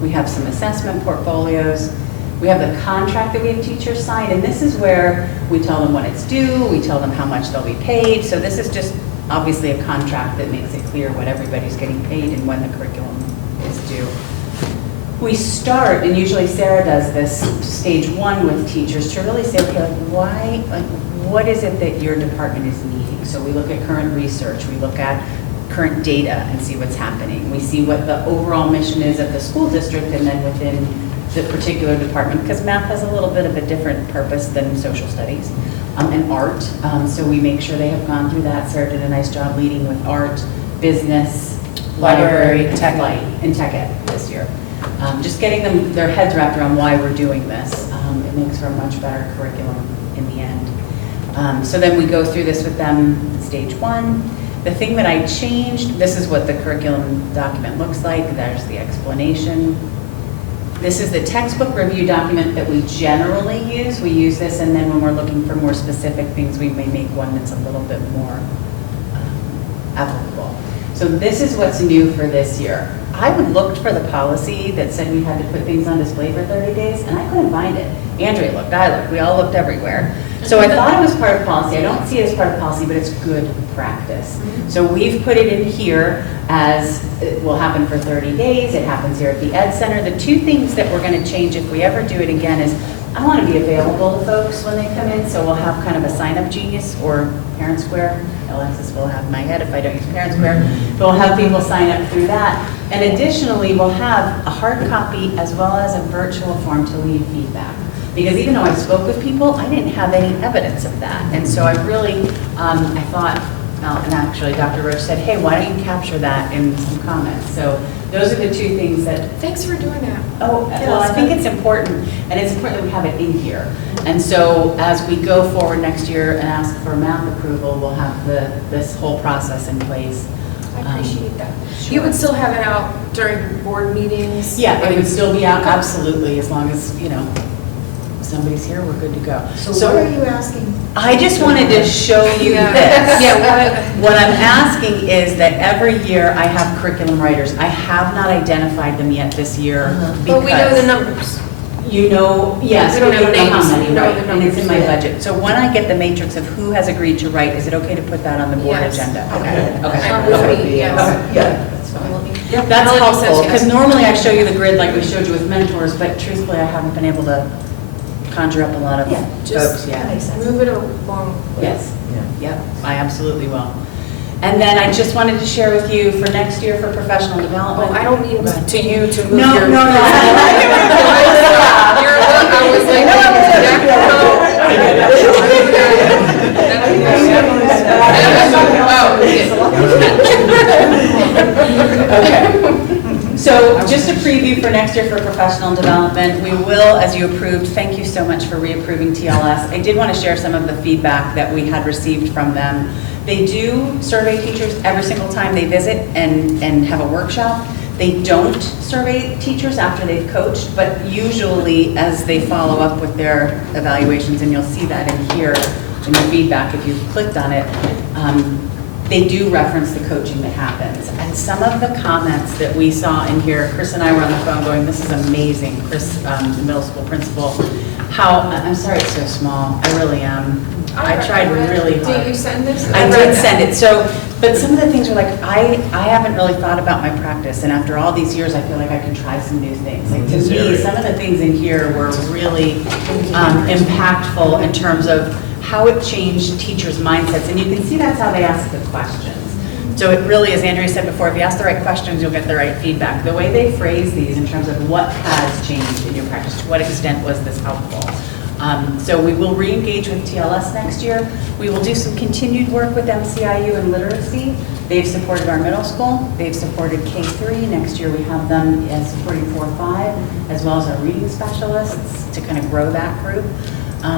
We have some assessment portfolios. We have the contract that we have teachers sign, and this is where we tell them when it's due, we tell them how much they'll be paid. So this is just obviously a contract that makes it clear what everybody's getting paid and when the curriculum is due. We start, and usually Sarah does this, stage one with teachers to really say, okay, what is it that your department is needing? So we look at current research, we look at current data and see what's happening. We see what the overall mission is of the school district and then within the particular department, because math has a little bit of a different purpose than social studies and art. So we make sure they have gone through that. Sarah did a nice job leading with art, business, library, tech light, and tech ed this year. Just getting them their heads wrapped around why we're doing this. It makes for a much better curriculum in the end. So then we go through this with them, stage one. The thing that I changed, this is what the curriculum document looks like. There's the explanation. This is the textbook review document that we generally use. We use this, and then when we're looking for more specific things, we may make one that's a little bit more applicable. So this is what's new for this year. I looked for the policy that said we had to put things on display for 30 days, and I couldn't find it. Andrea looked, I looked, we all looked everywhere. So I thought it was part of policy. I don't see it as part of policy, but it's good practice. So we've put it in here as it will happen for 30 days. It happens here at the Ed Center. The two things that we're going to change if we ever do it again is I want to be available to folks when they come in. So we'll have kind of a sign up genius or Parent Square. Alexis will have my head if I don't use Parent Square. But we'll have people sign up through that. And additionally, we'll have a hard copy as well as a virtual form to leave feedback. Because even though I spoke with people, I didn't have any evidence of that. And so I really, I thought, and actually Dr. Roach said, hey, why don't you capture that in some comments? So those are the two things that. Thanks for doing that. Oh, well, I think it's important, and it's important that we have it in here. And so as we go forward next year and ask for math approval, we'll have this whole process in place. I appreciate that. Sure. You would still have it out during board meetings? Yeah, it would still be out, absolutely, as long as, somebody's here, we're good to go. So what are you asking? I just wanted to show you Yeah. this. Yeah, What I'm asking is that every year I have curriculum writers. I have not identified them yet this year. But we know the because numbers. Yes, We don't we know don't know how names. many, We know right? the And it's in my numbers. budget. So when I get the matrix of who has agreed to write, is it okay to put that on the board Yes. agenda? Okay. With me, yes. Yeah, that's fine. That's Melody says helpful, yes. because normally I show you the grid like we showed you with mentors, but truthfully, I haven't been able to conjure up a lot of Yeah, folks Just yet. makes sense. move it along. Yes, yep, I absolutely will. And then I just wanted to share with you for next year for professional development. I don't mean to you to move No, your. no, no. Your look, I was like, Okay. So just a preview for next year for professional development. We will, as you approved, thank you so much for reapproving TLS. I did want to share some of the feedback that we had received from them. They do survey teachers every single time they visit and have a workshop. They don't survey teachers after they've coached, but usually as they follow up with their evaluations, and you'll see that in here in the feedback if you've clicked on it, they do reference the coaching that happens. And some of the comments that we saw in here, Chris and I were on the phone going, this is amazing, Chris, the middle school principal, how, I'm sorry it's so small, I really am. I tried really hard. Did you send this? I did send it, so, but some of the things were like, I haven't really thought about my practice, and after all these years, I feel like I can try some new things. Like, to me, some of the things in here were really impactful in terms of how it changed teachers' mindsets, and you can see that's how they ask the questions. So it really, as Andrea said before, if you ask the right questions, you'll get the right feedback. The way they phrase these in terms of what has changed in your practice, to what extent was this helpful? So we will re-engage with TLS next year. We will do some continued work with MCIU and literacy. They've supported our middle school. They've supported K-3. Next year we have them as supporting 4-5, as well as our reading specialists to kind of grow that group.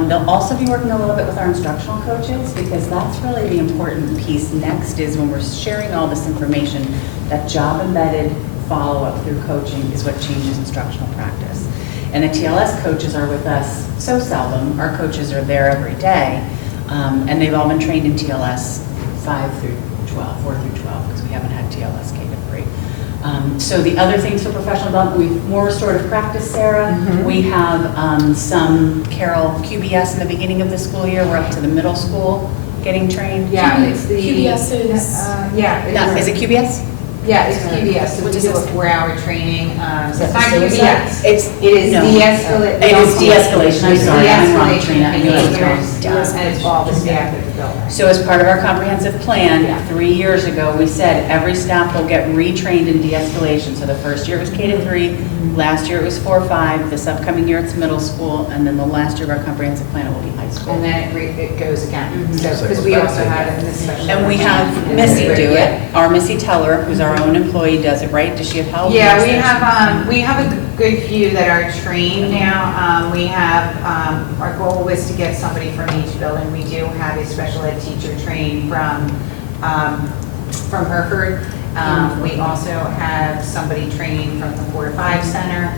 They'll also be working a little bit with our instructional coaches, because that's really the important piece next, is when we're sharing all this information, that job-embedded follow-up through coaching is what changes instructional practice. And the TLS coaches are with us so seldom. Our coaches are there every day, and they've all been trained in TLS 5 through 12, 4 through 12, because we haven't had TLS K to 3. So the other things for professional development, we've more restorative practice, Sarah. We have some Carol QBS in the beginning of the school year. We're up to the middle school getting trained. Yeah, it's the. QBS is- Yeah. Is it QBS? Yeah, it's QBS, so we do a 4-hour training. So it's not QBS. It's, It is no. de-escalation. It is de-escalation, I'm sorry, I'm wrong, De-escalation Trina, I knew I was wrong. behaviors, and it's all the staff at the building. So as part of our comprehensive Yeah. plan, 3 years ago, we said every staff will get retrained in de-escalation. So the first year it was K to 3, last year it was 4-5, this upcoming year it's middle school, and then the last year of our comprehensive plan it will be high school. And then it goes again. So, because we also had it in this special. And we have Missy do it, our Missy Teller, who's our own employee, does it, right? Does she have help? Yeah, we have a good few that are trained now. We have, our goal was to get somebody from each building. We do have a special ed teacher trained from Hereford. We also have somebody trained from the 4-5 center.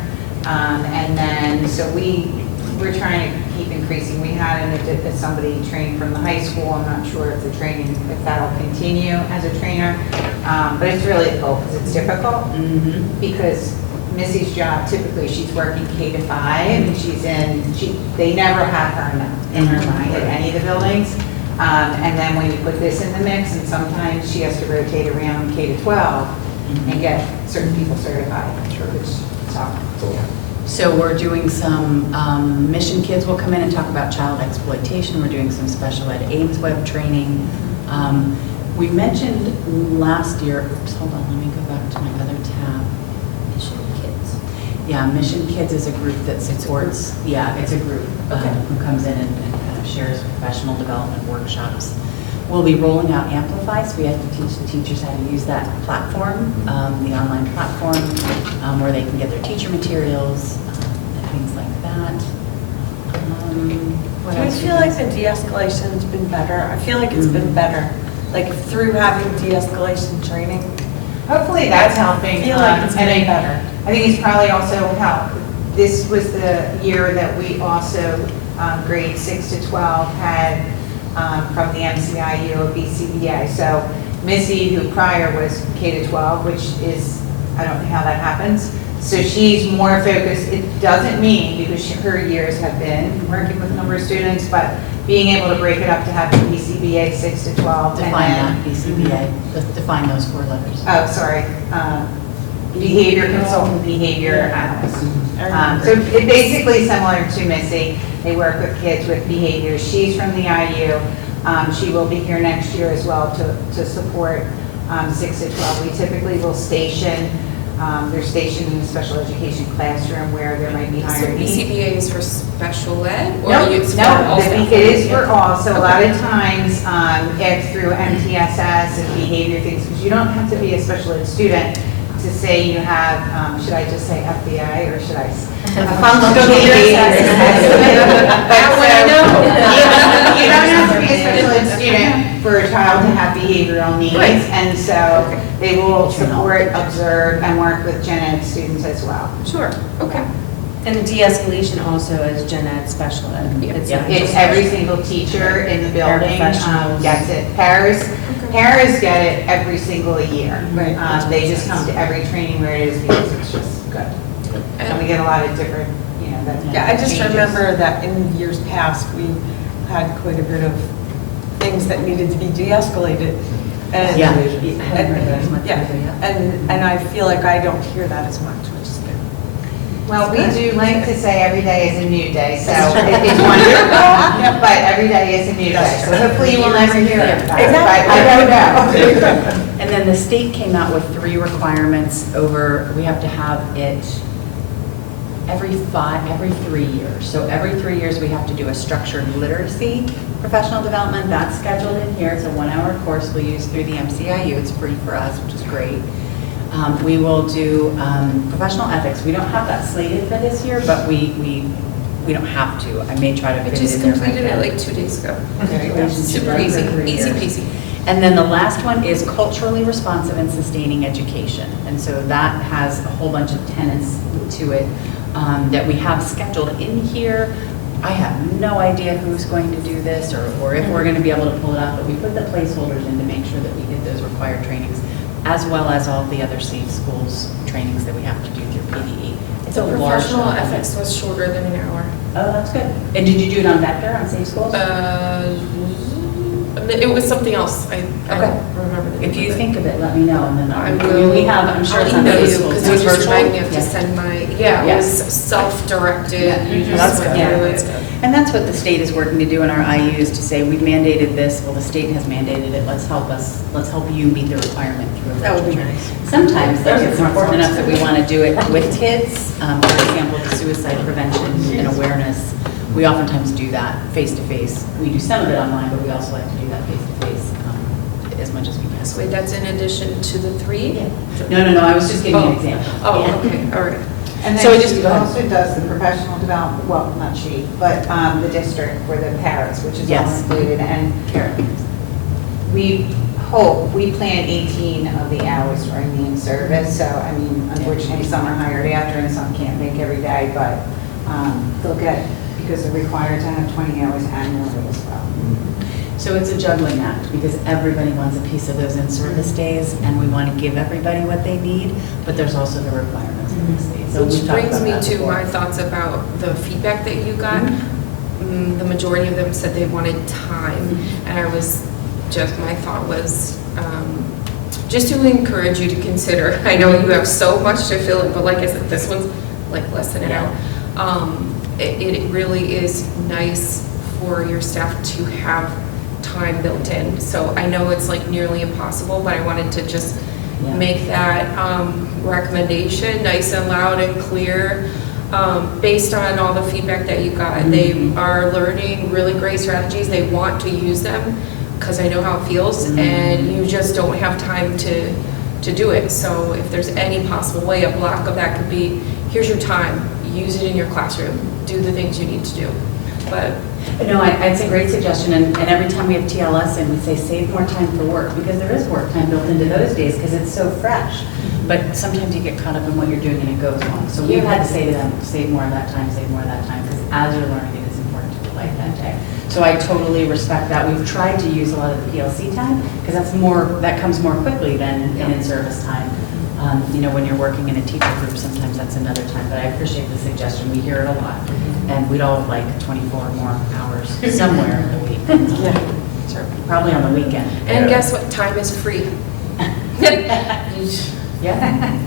And then, so we're trying to keep increasing. We had somebody trained from the high school. I'm not sure if the training, if that'll continue as a trainer. But it's really difficult because it's difficult. Because Missy's job, typically she's working K to 5 and they never have her in her mind at any of the buildings. And then when you put this in the mix, and sometimes she has to rotate around K to 12 and get certain people certified, which sucks. So we're doing some, Mission Kids will come in and talk about child exploitation. We're doing some special ed Ames Web training. We mentioned last year, oops, hold on, let me go back to my other tab. Mission Kids. Yeah, Mission Kids is a group that supports, yeah, it's a group who comes in and kind of shares professional development workshops. We'll be rolling out Amplify, so we have to teach the teachers how to use that platform, the online platform, where they can get their teacher materials, and things like that. What Do you else? feel like the de-escalation's been better? I feel like it's been better, like through having de-escalation training. Hopefully that's helping. I feel like it's and getting better. I think it's probably also helped. This was the year that we also, grades 6 to 12, had from the MCIU or BCBA. So Missy, who prior was K to 12, which is, I don't know how that happens. So she's more focused. It doesn't mean, because her years have been working with a number of students, but being able to break it up to have the BCBA 6 to 12. Define that, BCBA, define those 4 letters. Oh, sorry. Behavior consultant, behavior analyst. So it's basically similar to Missy. They work with kids with behavior. She's from the IU. She will be here next year as well to support 6 to 12. We typically will station, they're stationed in a special education classroom where there might be So higher needs. BCBA is for special ed? Or No, it's for all no, staff? it is for all. So a lot of times, if through MTSS and behavior things, because you don't have to be a special ed student to say you have, should I just say FBI or should I? A functional behavior assessment. That one I know. You don't have to be a special ed student for a child to have behavioral needs. Right. And so they will support, observe, and work with gen ed students as well. Sure, okay. And the de-escalation also is gen ed special ed. It's not It's just every single teacher in the building Paraprofessionals. gets it. Paris Paras get it every single year. Right. They just come to every training where it is because it's just good. And we get a lot of different, that Yeah, I just changes. remember that in years past, we had quite a bit of things that needed to be de-escalated. And- Yeah. and- Yeah, and I feel like I don't hear that as much, which is good. Well, we do like to say every day is a new day, so it's wonderful, but every day is a new day. So hopefully you will never hear it, but I don't know. And then the state came out with 3 requirements over, we have to have it every 3 years. So every 3 years, we have to do a structured literacy professional development. That's scheduled in here. It's a 1-hour course we'll use through the MCIU. It's free for us, which is great. We will do professional ethics. We don't have that slated for this year, but we don't have to. I may try to I fit it just in there if I completed it can. like 2 days ago. Congratulations. Super easy, easy peasy. And then the last one is culturally responsive and sustaining education. And so that has a whole bunch of tenets to it that we have scheduled in here. I have no idea who's going to do this or if we're going to be able to pull it off, but we put the placeholders in to make sure that we get those required trainings, as well as all the other safe schools trainings that we have to do through PDE. It's a large Professional document. ethics was shorter than an hour. Oh, that's good. And did you do it on Vector, on safe schools? It was something else. I Okay. don't remember the name If you of it. think of it, let me know, and then I I'll, will. we have, I'm sure it's on I'll email safe you, schools. because it was Virtual? reminding me of to Yeah. send my, it Yeah. was self-directed. Yeah. You Well, that's just went good. through Yeah, it. And that's what the state is working to do in our IUs, to say, we've mandated this, well, the state has mandated it, let's help you meet the requirement through a That would be virtual nice. training. Sometimes, though, it's important enough that we want to do it with kids. For example, the suicide prevention and awareness, we oftentimes do that face-to-face. We do some of it online, but we also like to do that face-to-face as much as we can. So wait, that's in addition to the 3? No, I was just giving you an example. Oh, Yeah. okay, all right. And So then it just- she go ahead. also does the professional development, well, not she, but the district for the paras, which is all Yes. included. And Karen. we plan 18 of the hours during the in-service. So, I mean, unfortunately, some are hired after and some can't make every day, but they'll get, because they're required to have 20 hours annually as well. So it's a juggling act, because everybody wants a piece of those in-service days, and we want to give everybody what they need, but there's also the requirements of the state. So Which we've talked brings about me that to before. my thoughts about the feedback that you got. The majority of them said they wanted time, and my thought was, just to encourage you to consider, I know you have so much to fill in, but like I said, this one's like less than an hour. It really is nice for your staff to have time built in. So I know it's like nearly impossible, but I wanted to just Yeah. make that recommendation nice and loud and clear, based on all the feedback that you got. They are learning really great strategies. They want to use them, because I know how it feels, and you just don't have time to do it. So if there's any possible way, a block of that could be, here's your time, use it in your classroom, do the things you need to do. But No, it's a great suggestion, and every time we have TLS in, we say, save more time for work, because there is work time built into those days, because it's so fresh. But sometimes you get caught up in what you're doing and it goes on. So we've had to say to them, save more of that time, because as you're learning, it is important to delight that day. So I totally respect that. We've tried to use a lot of the PLC time, because that comes more quickly than in-service time. When you're working in a teacher group, sometimes that's another time, but I appreciate the suggestion. We hear it a lot. And we'd all like 24 more hours somewhere in the week. Yeah. sure. Probably on the weekend. And guess what? Time is free. Yeah.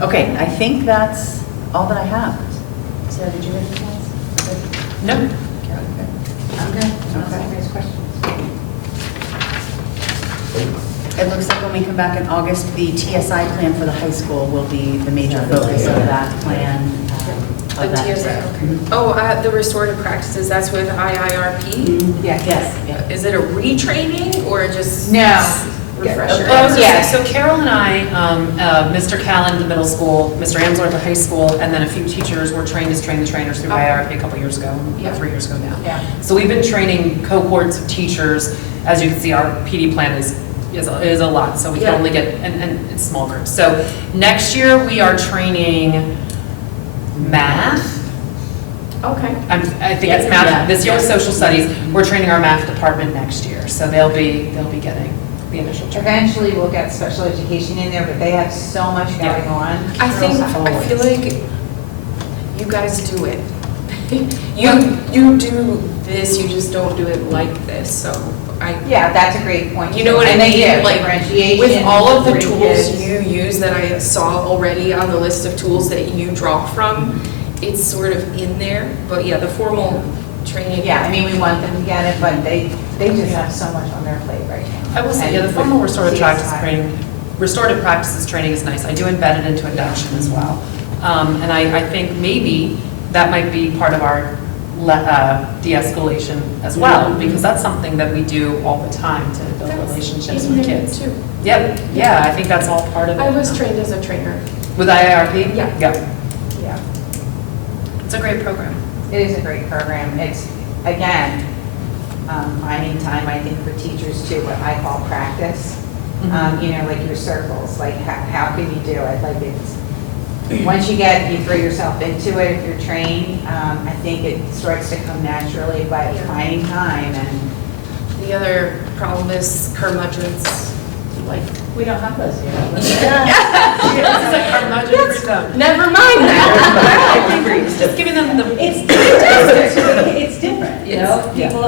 Okay, I think that's all that I have. Sarah, did you have anything else? No. Carol, you good? I'm good. Okay. Anybody's questions? It looks like when we come back in August, the TSI plan for the high school will be the major focus of that plan. The TSI, okay. Oh, the restorative practices, that's with IIRP? Yes. Yes. Is it a retraining or just? No. Refresher? Oh, I was gonna Yeah. say, so Carol and I, Mr. Callan at the middle school, Mr. Amsler at the high school, and then a few teachers were trained as trainers through Okay. IRP a couple years ago, Yeah. 3 years ago now. Yeah. So we've been training cohorts of teachers. As you can see, our PD plan is a lot, so we can Yeah. only get, and it's small groups. So next year, we are training math. Okay. I think it's Yeah. math. This year was social studies. We're training our math department next year, so they'll be getting the initial training. Eventually, we'll get special education in there, but they have so much going on. I feel like you guys do it. You do this, you just don't do it like this, so Yeah, that's a great point. you know what I And they mean? do, Like, differentiation. with all of the for tools kids. you use that I saw already on the list of tools that you draw from, it's sort of in there, but yeah, the formal training. Yeah, I mean, we want them to get it, but they just have so much on their plate right now. I will say, yeah, the And formal with restorative practice CSI. training, restorative practices training is nice. I do embed it into induction as well. And I think maybe that might be part of our de-escalation as well, because that's something that we do all the time to build That's relationships in with there kids. too. Yep, yeah, I think that's all part of it. I was trained as a trainer. With IIRP? Yeah. Yep, Yeah, it's a great program. it is a great program. It's, again, finding time, I think, for teachers too, what I call practice. Mhm. You know, like your circles, like how can you do it? Like it's, once you throw yourself into it, if you're trained, I think it starts to come naturally, but Yeah. finding time and. The other problem is curmudgeons, like. We don't have those here. It's like curmudgeon free zone. Never mind that. Just giving them the. It's different, it's different, you know? Yeah. People,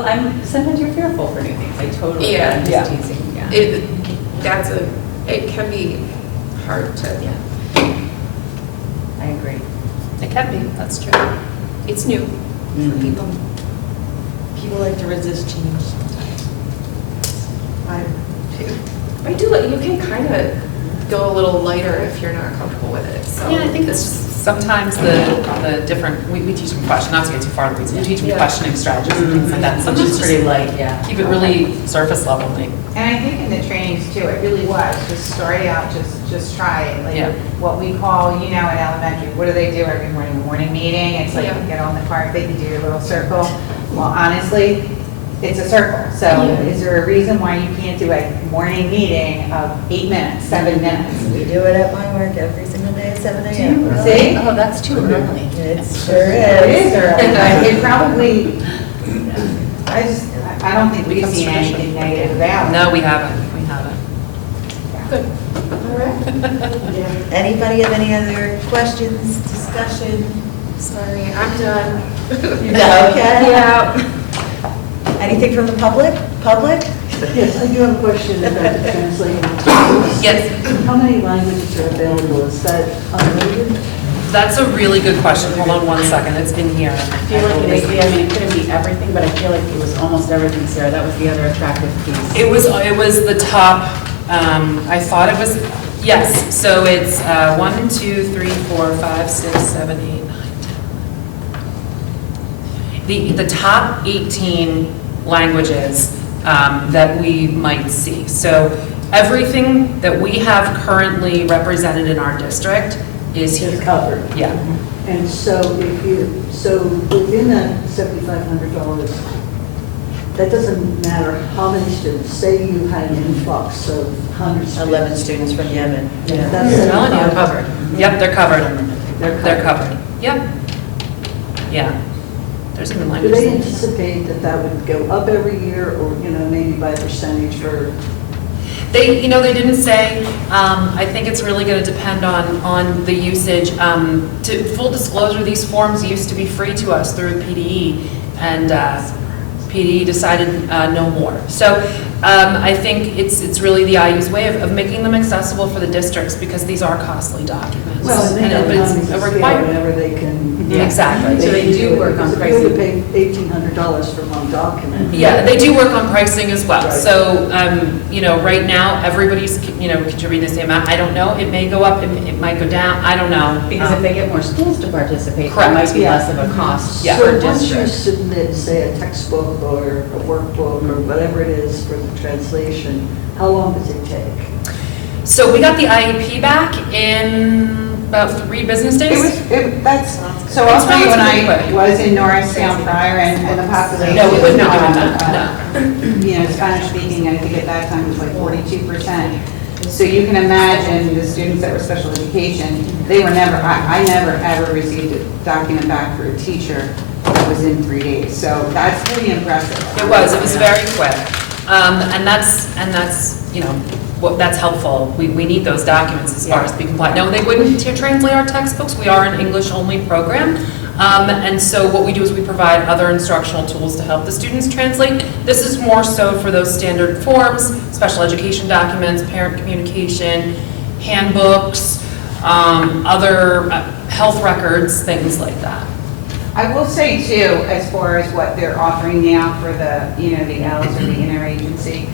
sometimes you're fearful for new things, I totally, Yeah. I'm just teasing, yeah. It can be hard to, I agree. It can be, that's true. it's new for people. People like to resist change sometimes. I do, you can kind of go a little lighter if you're not comfortable with it, so. Yeah, I think it's just sometimes the different, we teach them question, not to get too far in the weeds, we teach them Yeah. questioning strategies and things like that. Which Sometimes is just pretty light, yeah. keep it really surface level, like, And I think in the trainings too, it really was, just start out, just try it. Yeah. Like what we call, in elementary, what do they do every morning? Morning meeting, it's like Yeah. you get on the carpet, you do your little circle. Well, honestly, it's a circle. So Yeah. is there a reason why you can't do a morning meeting of 8 minutes, 7 minutes? We do it at my work every single day at 7 a.m. See? Oh, that's too early. It sure It is. is early. It probably, I don't think we've Becomes seen tradition. anything negative about it. no, we haven't. Good. All right. Anybody have any other questions, discussion? Sorry, I'm done. Okay. Yeah. Anything from the public? Public? Yes, I do have a question about the translating tools. Yes, How many languages are available? Is that unlimited? that's a really good question. Hold on one second, it's in here. I feel like it is, I mean, it couldn't be everything, but I feel like it was almost everything, Sarah. That was the other attractive piece. It was the top, I thought it was, yes, so it's 1, 2, 3, 4, 5, 6, 7, 8, 9, 10. The top 18 languages that we might see. So everything that we have currently represented in our district is Is here. covered. Yeah. And so so within that $7,500, that doesn't matter how many students, say you had an influx of 100 students. 11 students from Yemen. That's I'm telling you, 75. covered. Yep, they're covered. They're They're covered. Yep. Yeah. There's even Do languages. they anticipate that that would go up every year or, maybe by percentage for? They didn't say. I think it's really going to depend on the usage. Full disclosure, these forms used to be free to us through PDE, and PDE decided no more. So I think it's really the IU's way of making them accessible for the districts, because these are costly documents. Well, and they have it's economies a of scale requirement. whenever they can. Yeah, exactly. So they do work on Because if you pricing. were to pay $1,800 for one document. Yeah, they do work on pricing as well. Right. So, right now, everybody's, contributing the same amount. I don't know, it may go up, it might go down, I don't know. Because if they get more schools to participate, Correct. it might be less of a cost Yeah. per So once you district. submit, say, a textbook or a workbook or whatever it is for the translation, how long does it take? So we got the IEP back in about 3 business days. So I'll tell you, when I It's relatively was in Norristown prior and the population. No, we wouldn't have done that, Spanish speaking, I think at that time was like 42%. So you can imagine the students that were special education, they were never, I never ever received a document back for a teacher that was in 3 days. So that's pretty impressive. It was very quick. And that's that's helpful. We need those documents as far as being compliant. No, they wouldn't translate our textbooks. We are an English-only program. And so what we do is we provide other instructional tools to help the students translate. This is more so for those standard forms, special education documents, parent communication, handbooks, other health records, things like that. I will say too, as far as what they're offering now for the, the ELS or the interagency,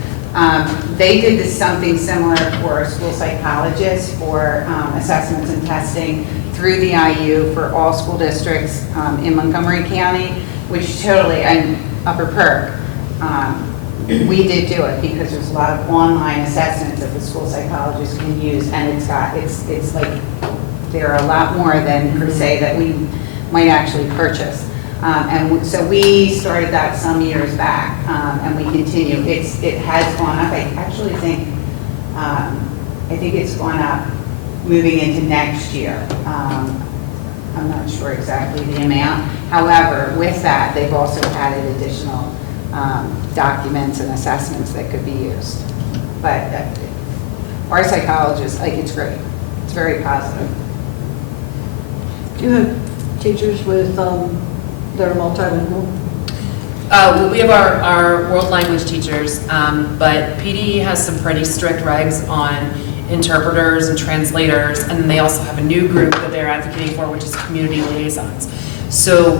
they did something similar for school psychologists for assessments and testing through the IU for all school districts in Montgomery County, which totally, and Upper Perk, we did do it because there's a lot of online assessments that the school psychologists can use, and it's like, there are a lot more than per se that we might actually purchase. And so we started that some years back, and we continue. It has gone up. I actually think, it's gone up moving into next year. I'm not sure exactly the amount. However, with that, they've also added additional documents and assessments that could be used. But our psychologists, it's great. It's very positive. Do you have teachers with, that are multilingual? Well, we have our world language teachers, but PD has some pretty strict regs on interpreters and translators, and then they also have a new group that they're advocating for, which is community liaisons. So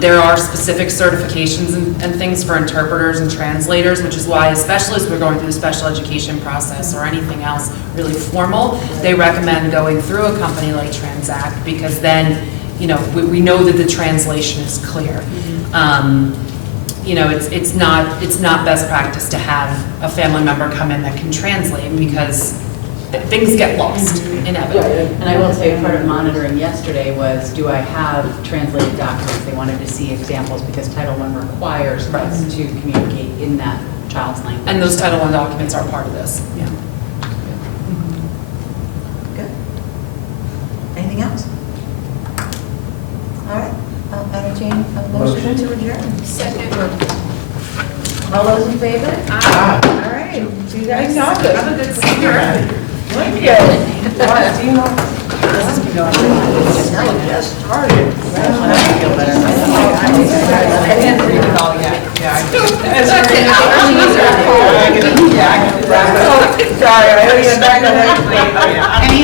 there are specific certifications and things for interpreters and translators, which is why, especially as we're going through the special education process or anything else really formal, they recommend going through a company like Transact, because then, we know that the translation is clear. It's not best practice to have a family member come in that can translate, because things get lost inevitably. And I will say, part of monitoring yesterday was, do I have translated documents? They wanted to see examples because Title I requires us to communicate in that child's language. And those Title I documents are part of this. Yeah. Good. Anything else? All right, I'll entertain a motion to adjourn. Second. All those in favor? Aye. All right, you guys know good. I'm a good singer. Thank you. Do you know? This has been going on. It just started. I feel better. I didn't read it all yet. Sorry, I owe you a bag of eggs. Any